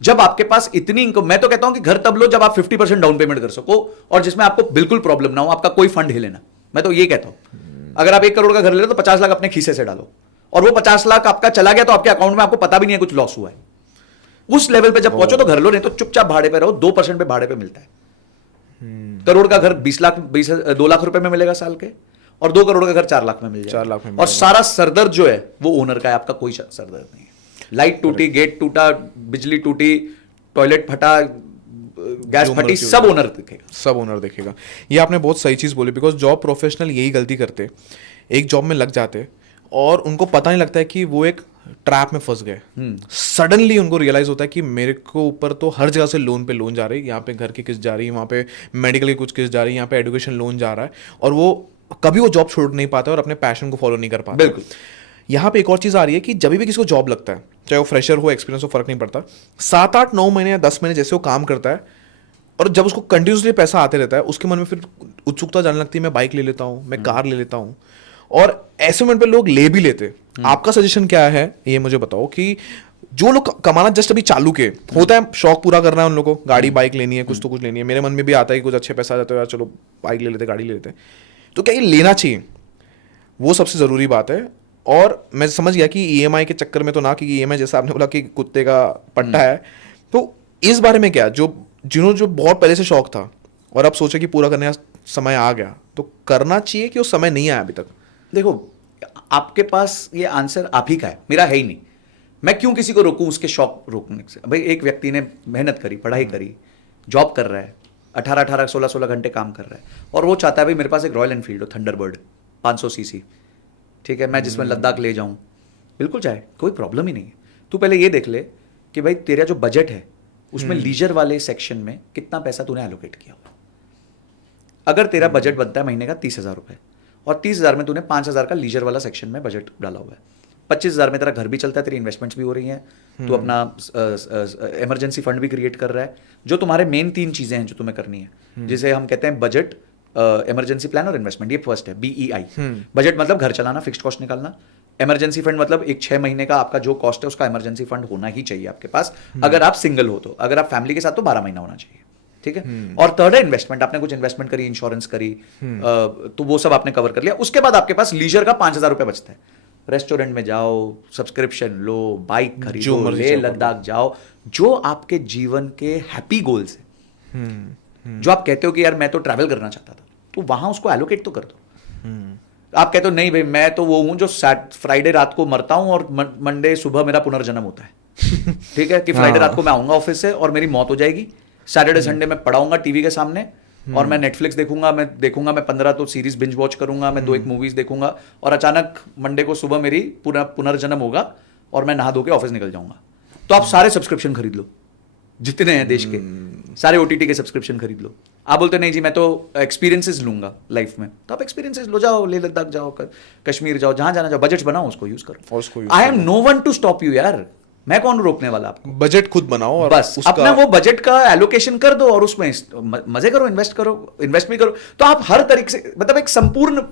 जब आपके पास इतनी इनकम। मैं तो कहता हूं कि घर तब लो जब आप 50% डाउन पेमेंट कर सको और जिसमें आपको बिल्कुल प्रॉब्लम ना हो, आपका कोई फंड हिले ना। मैं तो ये कहता हूं, अगर आप 1 करोड़ का घर ले लो तो 50 लाख अपने खीसे से डालो, और वो 50 लाख आपका चला गया तो आपके अकाउंट में आपको पता भी नहीं है कुछ लॉस हुआ है। उस लेवल पे जब पहुंचो तो घर लो, नहीं तो चुपचाप भाड़े पे रहो। 2% पे भाड़े पे मिलता है। करोड़ का घर 2 लाख रुपए में मिलेगा साल के, और 2 करोड़ का घर 4 लाख में मिल जाएगा। 4 लाख में, और सारा सरदर्द जो है वो ओनर का है, आपका कोई सरदर्द नहीं है। लाइट टूटी, गेट टूटा, बिजली टूटी, टॉयलेट फटा, गैस जो फटी मर्जी हो सब जाए। ओनर दिखेगा। सब ओनर देखेगा। ये आपने बहुत सही चीज़ बोली, बिकॉज जॉब प्रोफेशनल यही गलती करते, एक जॉब में लग जाते और उनको पता नहीं लगता है कि वो एक ट्रैप में फंस गए। सडनली उनको रियलाइज होता है कि मेरे को ऊपर तो हर जगह से लोन पे लोन जा रही है, यहाँ पे घर की किस्त जा रही है, वहाँ पे मेडिकल की कुछ किस्त जा रही है, यहाँ पे एजुकेशन लोन जा रहा है, और वो कभी वो जॉब छोड़ नहीं पाता और अपने पैशन को फॉलो नहीं कर पाता। बिल्कुल। यहाँ पे एक और चीज़ आ रही है कि जब भी किसी को जॉब लगता है, चाहे वो फ्रेशर हो, एक्सपीरियंस हो, फर्क नहीं पड़ता, 7, 8, 9 महीने या 10 महीने जैसे वो काम करता है और जब उसको कंटिन्यूसली पैसा आते रहता है, उसके मन में फिर उत्सुकता जाने लगती है, मैं बाइक ले लेता हूँ, मैं कार ले लेता हूँ, और ऐसे मोमेंट पे लोग ले भी लेते। आपका सजेशन क्या है ये मुझे बताओ, कि जो लोग कमाना जस्ट अभी चालू के, होता है शौक पूरा करना है उन लोगों को, गाड़ी बाइक लेनी है, कुछ तो कुछ लेनी है, मेरे मन में भी आता है कि कुछ अच्छे पैसा आ जाते हो यार, चलो बाइक ले लेते, गाड़ी ले लेते, तो क्या ये लेना चाहिए? वो सबसे ज़रूरी बात है। और मैं समझ गया कि ईएमआई के चक्कर में तो ना, क्योंकि ईएमआई जैसा आपने बोला कि कुत्ते का पट्टा है, तो इस बारे में क्या, जो बहुत पहले से शौक था और अब सोचे कि पूरा करने का समय आ गया, तो करना चाहिए कि वो समय नहीं आया अभी तक? देखो, आपके पास ये आंसर आप ही का है, मेरा है ही नहीं। मैं क्यों किसी को रोकूं उसके शौक रोकने से? भाई एक व्यक्ति ने मेहनत करी, पढ़ाई करी, जॉब कर रहा है, 18 16 घंटे काम कर रहा है, और वो चाहता है भाई मेरे पास एक रॉयल एनफील्ड हो, थंडरबर्ड 500 सीसी, ठीक है, मैं जिसमें लद्दाख ले जाऊं, बिल्कुल चाहे, कोई प्रॉब्लम ही नहीं है। तू पहले ये देख ले कि भाई तेरा जो बजट है उसमें लीजर वाले सेक्शन में कितना पैसा तूने एलोकेट किया हुआ। अगर तेरा बजट बनता है महीने का 30,000 रुपए, और 30,000 में तूने 5,000 का लीजर वाला सेक्शन में बजट डाला हुआ है, 25,000 में तेरा घर भी चलता है, तेरी इन्वेस्टमेंट्स भी हो रही हैं, तू अपना इमरजेंसी फंड भी क्रिएट कर रहा है, जो तुम्हारे मेन 3 चीजें हैं जो तुम्हें करनी है, जिसे हम कहते हैं बजट, इमरजेंसी प्लान और इन्वेस्टमेंट। ये फर्स्ट है, BEI। बजट मतलब घर चलाना, फिक्स्ड कॉस्ट निकालना। इमरजेंसी फंड मतलब एक 6 महीने का आपका जो कॉस्ट है उसका इमरजेंसी फंड होना ही चाहिए आपके पास, अगर आप सिंगल हो तो। अगर आप फैमिली के साथ तो 12 महीना होना चाहिए, ठीक है। और थर्ड है इन्वेस्टमेंट, आपने कुछ इन्वेस्टमेंट करी, इंश्योरेंस करी, तो वो सब आपने कवर कर लिया। उसके बाद आपके पास लीजर का 5,000 रुपए बचता है, रेस्टोरेंट में जाओ, सब्सक्रिप्शन लो, बाइक खरीदो, ले लद्दाख जाओ, जो आपके जीवन के हैप्पी गोल्स है, जो आप कहते हो कि यार मैं तो ट्रैवल करना चाहता था, तो वहां उसको एलोकेट तो कर दो। आप कहते हो नहीं भाई मैं तो वो हूं जो फ्राइडे रात को मरता हूं और मंडे सुबह मेरा पुनर्जन्म होता है, ठीक है, कि फ्राइडे रात को मैं आऊंगा ऑफिस से और मेरी मौत हो जाएगी, सैटरडे संडे में पढ़ाऊंगा टीवी के सामने और मैं नेटफ्लिक्स देखूंगा, मैं 15 तो सीरीज बिंज वॉच करूंगा, मैं 2-1 मूवीज देखूंगा, और अचानक मंडे को सुबह मेरी पुनर्जन्म होगा और मैं नहा धो के ऑफिस निकल जाऊंगा। तो आप सारे सब्सक्रिप्शन खरीद लो जितने हैं देश के, सारे OTT के सब्सक्रिप्शन खरीद लो। आप बोलते नहीं जी मैं तो एक्सपीरियंसेस लूंगा लाइफ में, तो आप एक्सपीरियंसेस लो, जाओ ले लद्दाख जाओ, कश्मीर जाओ, जहां जाना जाओ, बजट बनाओ, उसको यूज करो। I am no one to stop you यार, मैं कौन रोकने वाला आपको? बजट खुद बनाओ और बस अपना वो बजट का एलोकेशन कर दो और उसमें मजे करो, इन्वेस्ट भी करो, तो आप हर तरीके से मतलब एक संपूर्ण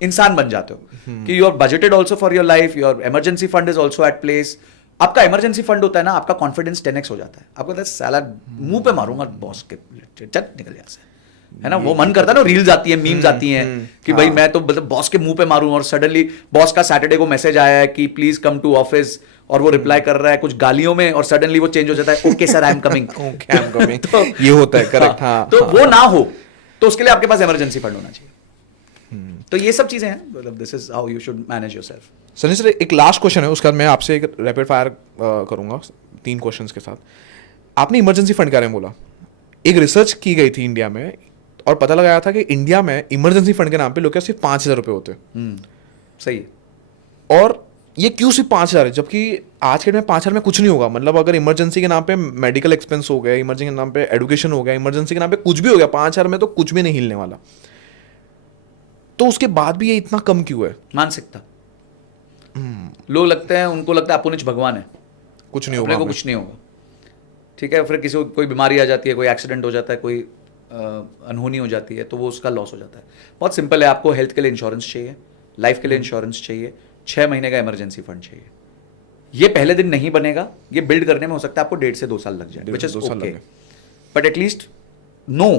इंसान बन जाते हो कि you are budgeted also for your life, your emergency fund is also at place. आपका इमरजेंसी फंड होता है ना, आपका कॉन्फिडेंस 10x हो जाता है। आपको साला मुंह पे मारूंगा बॉस के, चल निकल यहाँ से, है ना, वो मन करता है ना, रील्स आती है, मीम्स आती हैं कि भाई मैं तो मतलब बॉस के मुंह पे मारूं, और सडनली बॉस का सैटरडे को मैसेज आया है कि प्लीज कम टू ऑफिस, और वो रिप्लाई कर रहा है कुछ गालियों में, और सडनली वो चेंज हो जाता है, okay sir I am coming, तो ये होता है, करेक्ट। हाँ, तो वो ना हो, तो उसके लिए आपके पास इमरजेंसी फंड होना चाहिए। तो ये सब चीजें हैं, मतलब this is how you should manage yourself. Sunny sir, एक लास्ट क्वेश्चन है, उसके बाद मैं आपसे एक रैपिड फायर करूंगा 3 क्वेश्चंस के साथ। आपने इमरजेंसी फंड के बारे में बोला, एक रिसर्च की गई थी इंडिया में और पता लगाया था कि इंडिया में इमरजेंसी फंड के नाम पे लोग क्या सिर्फ 5,000 रुपये होते हैं। सही है। और ये क्यों सिर्फ 5,000 है, जबकि आज के टाइम में 5,000 में कुछ नहीं होगा। मतलब अगर इमरजेंसी के नाम पे मेडिकल एक्सपेंस हो गया, इमरजेंसी के नाम पे एजुकेशन हो गया, इमरजेंसी के नाम पे कुछ भी हो गया, 5,000 में तो कुछ भी नहीं हिलने वाला। तो उसके बाद भी ये इतना कम क्यों है? मानसिकता। लोग लगते हैं, उनको लगता है अपुनिच भगवान है, कुछ नहीं अपने होगा, को कुछ नहीं होगा, ठीक है। फिर किसी को कोई बीमारी आ जाती है, कोई एक्सीडेंट हो जाता है, कोई अनहोनी हो जाती है, तो वो उसका लॉस हो जाता है। बहुत सिंपल है, आपको हेल्थ के लिए इंश्योरेंस चाहिए, लाइफ के लिए इंश्योरेंस चाहिए, 6 महीने का इमरजेंसी फंड चाहिए। ये पहले दिन नहीं बनेगा, ये बिल्ड करने में हो सकता है आपको 1.5 से 2 साल लग जाए, which is okay, but at least no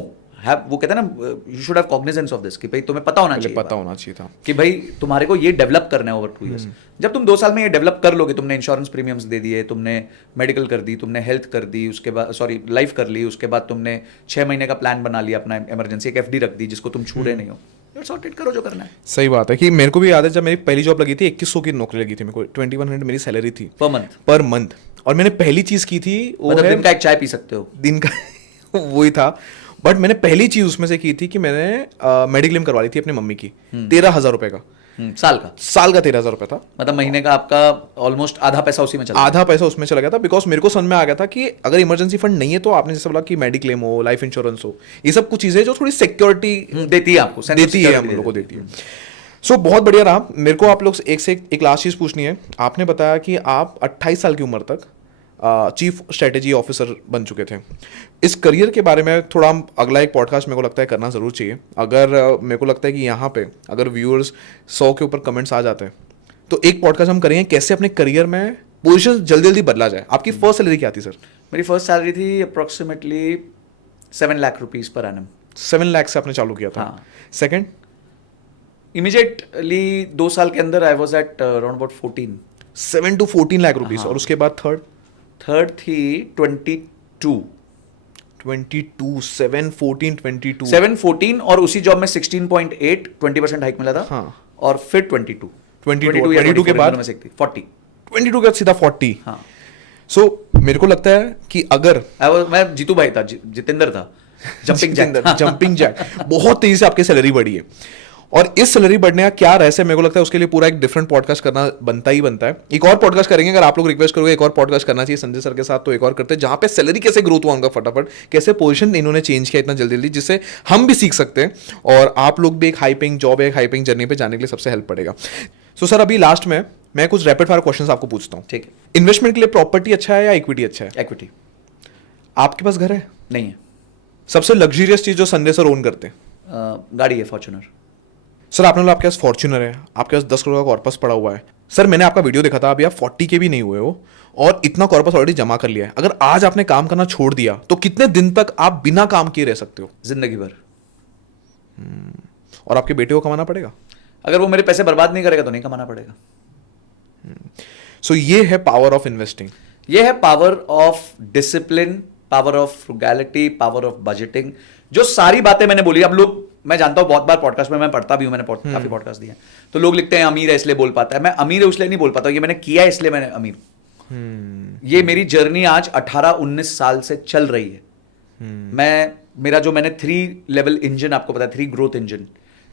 वो कहते हैं ना, you should have cognizance of this, कि भाई तुम्हें पता होना चाहिए था कि भाई तुम्हारे को ये डेवलप करना है ओवर 2 years। जब तुम 2 साल में ये डेवलप कर लोगे, तुमने इंश्योरेंस प्रीमियम्स दे दिए, तुमने मेडिकल कर दी, तुमने हेल्थ कर दी, उसके बाद सॉरी लाइफ कर ली, उसके बाद तुमने 6 महीने का प्लान बना लिया अपना इमरजेंसी, एक FD रख दी जिसको तुम छू रहे नहीं हो, सॉर्टेड करो जो करना है। सही बात है कि मेरे को भी याद है, जब मेरी पहली जॉब लगी थी, 2100 की नौकरी लगी थी मेरे को, 2100 मेरी सैलरी थी पर मंथ, और मैंने पहली चीज की थी वो मतलब दिन का एक चाय पी सकते हो, दिन का वही था। बट मैंने पहली चीज उसमें से की थी कि मैंने मेडिक्लेम करवा ली थी अपनी मम्मी की, 13,000 रुपए का, साल का? साल का 13,000 रुपए था। मतलब महीने का आपका ऑलमोस्ट आधा पैसा उसी में चला आधा पैसा उसमें चला गया था, बिकॉज मेरे को समझ में आ गया था कि अगर इमरजेंसी फंड नहीं है तो आपने जैसे बोला कि मेडिक्लेम हो, लाइफ इंश्योरेंस हो, ये सब कुछ चीजें जो थोड़ी सिक्योरिटी देती है आपको, sense of देती है, हम security लोग को देती है। सो बहुत बढ़िया रहा। मेरे को आप लोग एक से एक लास्ट चीज पूछनी है। आपने बताया कि आप 28 साल की उम्र तक चीफ स्ट्रेटेजी ऑफिसर बन चुके थे। इस करियर के बारे में थोड़ा हम अगला एक पॉडकास्ट मेरे को लगता है करना ज़रूर चाहिए। अगर मेरे को लगता है कि यहाँ पे अगर व्यूअर्स 100 के ऊपर कमेंट्स आ जाते हैं तो एक पॉडकास्ट हम करेंगे कैसे अपने करियर में पोजीशन जल्दी जल्दी बदला जाए। आपकी फर्स्ट सैलरी क्या थी सर? मेरी फर्स्ट सैलरी थी approximately 7 lakh rupees per annum. 7 lakh से आपने चालू किया था। हाँ। सेकंड? इमीडिएटली 2 साल के अंदर I was at around about 14। 7 to 14 lakh rupees. हाँ। और उसके बाद थर्ड? थर्ड थी 22। 7, 14, 22। 7, 14 और उसी जॉब में 16.8 20% हाइक मिला था। हाँ। और फिर 22 22 या 22 के 24 बाद में से एक थी 40। 22 के बाद सीधा 40। हाँ। सो मेरे को लगता है कि अगर मैं जीतू भाई था, जितेंद्र था, जंपिंग जैक बहुत तेजी से आपकी सैलरी बढ़ी है। और इस सैलरी बढ़ने का क्या रहस्य, मेरे को लगता है उसके लिए पूरा एक डिफरेंट पॉडकास्ट करना बनता ही बनता है। एक और पॉडकास्ट करेंगे, अगर आप लोग रिक्वेस्ट करोगे एक और पॉडकास्ट करना चाहिए संजय सर के साथ, तो एक और करते हैं जहां पे सैलरी कैसे ग्रोथ हुआ उनका फटाफट, कैसे पोजीशन इन्होंने चेंज किया इतना जल्दी जल्दी, जिससे हम भी सीख सकते हैं और आप लोग भी एक हाई पेइंग जॉब, एक हाई पेइंग जर्नी पे जाने के लिए सबसे हेल्प पड़ेगा। सो सर अभी लास्ट में मैं कुछ रैपिड फायर क्वेश्चंस आपको पूछता हूँ। ठीक है। इन्वेस्टमेंट के लिए प्रॉपर्टी अच्छा है या इक्विटी अच्छा है? इक्विटी। आपके पास घर है? नहीं है। सबसे लग्जरियस चीज जो संजय सर ओन करते हैं? गाड़ी है, फॉर्च्यूनर। सर आपने बोला आपके पास फॉर्च्यूनर है, आपके पास 10 करोड़ का कॉर्पस पड़ा हुआ है। सर मैंने आपका वीडियो देखा था, अभी आप 40 के भी नहीं हुए हो और इतना कॉर्पस ऑलरेडी जमा कर लिया है। अगर आज आपने काम करना छोड़ दिया तो कितने दिन तक आप बिना काम किए रह सकते हो? जिंदगी भर। और आपके बेटे को कमाना पड़ेगा? अगर वो मेरे पैसे बर्बाद नहीं करेगा तो नहीं कमाना पड़ेगा। सो ये है पावर ऑफ इन्वेस्टिंग। ये है power of discipline, power of frugality, power of budgeting. जो सारी बातें मैंने बोली, अब लोग, मैं जानता हूं बहुत बार पॉडकास्ट में मैं पढ़ता भी हूं, मैंने काफी पॉडकास्ट दिए हैं, तो लोग लिखते हैं अमीर है इसलिए बोल पाता है। मैं अमीर है इसलिए नहीं बोल पाता, ये मैंने किया है इसलिए मैंने अमीर हूं। ये मेरी जर्नी आज 18-19 साल से चल रही है। मैंने 3 लेवल इंजन, आपको पता है 3 ग्रोथ इंजन,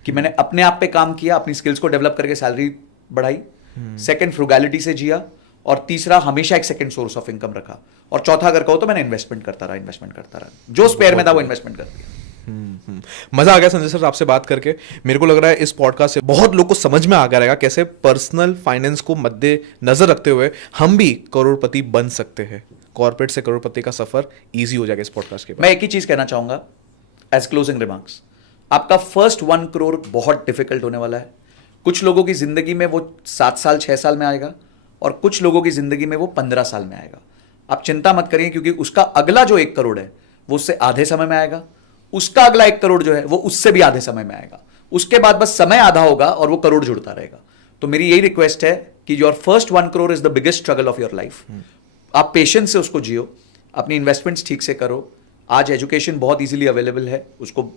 कि मैंने अपने आप पे काम किया, अपनी स्किल्स को डेवलप करके सैलरी बढ़ाई, सेकंड फ्रुगैलिटी से जिया, और तीसरा हमेशा एक सेकंड सोर्स ऑफ इनकम रखा, और चौथा अगर कहो तो मैंने इन्वेस्टमेंट करता रहा, जो स्पेयर में था वो इन्वेस्टमेंट कर दिया। मजा आ गया संजय सर आपसे बात करके। मेरे को लग रहा है इस पॉडकास्ट से बहुत लोग को समझ में आ गया रहेगा कैसे पर्सनल फाइनेंस को मद्दे नजर रखते हुए हम भी करोड़पति बन सकते हैं। कॉर्पोरेट से करोड़पति का सफर इजी हो जाएगा इस पॉडकास्ट के बाद। मैं एक ही चीज कहना चाहूंगा एज क्लोजिंग रिमार्क्स, आपका फर्स्ट 1 करोड़ बहुत डिफिकल्ट होने वाला है। कुछ लोगों की जिंदगी में वो 7 साल 6 साल में आएगा, और कुछ लोगों की जिंदगी में वो 15 साल में आएगा। आप चिंता मत करिए, क्योंकि उसका अगला जो 1 करोड़ है वो उससे आधे समय में आएगा, उसका अगला 1 करोड़ जो है वो उससे भी आधे समय में आएगा, उसके बाद बस समय आधा होगा और वो करोड़ जुड़ता रहेगा। तो मेरी यही रिक्वेस्ट है कि your first 1 crore is the biggest struggle of your life. आप पेशेंस से उसको जियो, अपनी इन्वेस्टमेंट्स ठीक से करो। आज एजुकेशन बहुत इजीली अवेलेबल है, उसको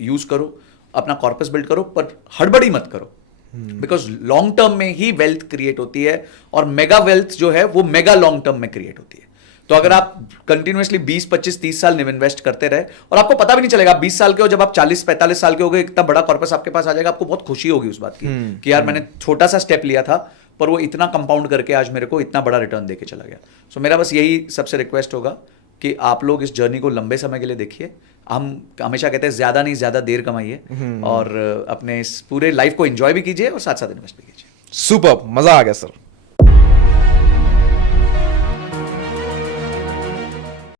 यूज करो, अपना कॉर्पस बिल्ड करो, पर हड़बड़ी मत करो, बिकॉज लॉन्ग टर्म में ही वेल्थ क्रिएट होती है, और मेगा वेल्थ जो है वो मेगा लॉन्ग टर्म में क्रिएट होती है। तो अगर आप कंटिन्यूअसली 20, 25, 30 साल इन्वेस्ट करते रहे, और आपको पता भी नहीं चलेगा, 20 साल के हो, जब आप 40, 45 साल के हो गए, इतना बड़ा कॉर्पस आपके पास आ जाएगा, आपको बहुत खुशी होगी उस बात की कि यार मैंने छोटा सा स्टेप लिया था, पर वो इतना कंपाउंड करके आज मेरे को इतना बड़ा रिटर्न देके चला गया। सो मेरा बस यही सबसे रिक्वेस्ट होगा कि आप लोग इस जर्नी को लंबे समय के लिए देखिए। हम हमेशा कहते हैं ज्यादा नहीं ज्यादा देर कमाइए, और अपने इस पूरे लाइफ को एंजॉय भी कीजिए और साथ साथ इन्वेस्ट भी कीजिए। सुपर, मजा आ गया सर।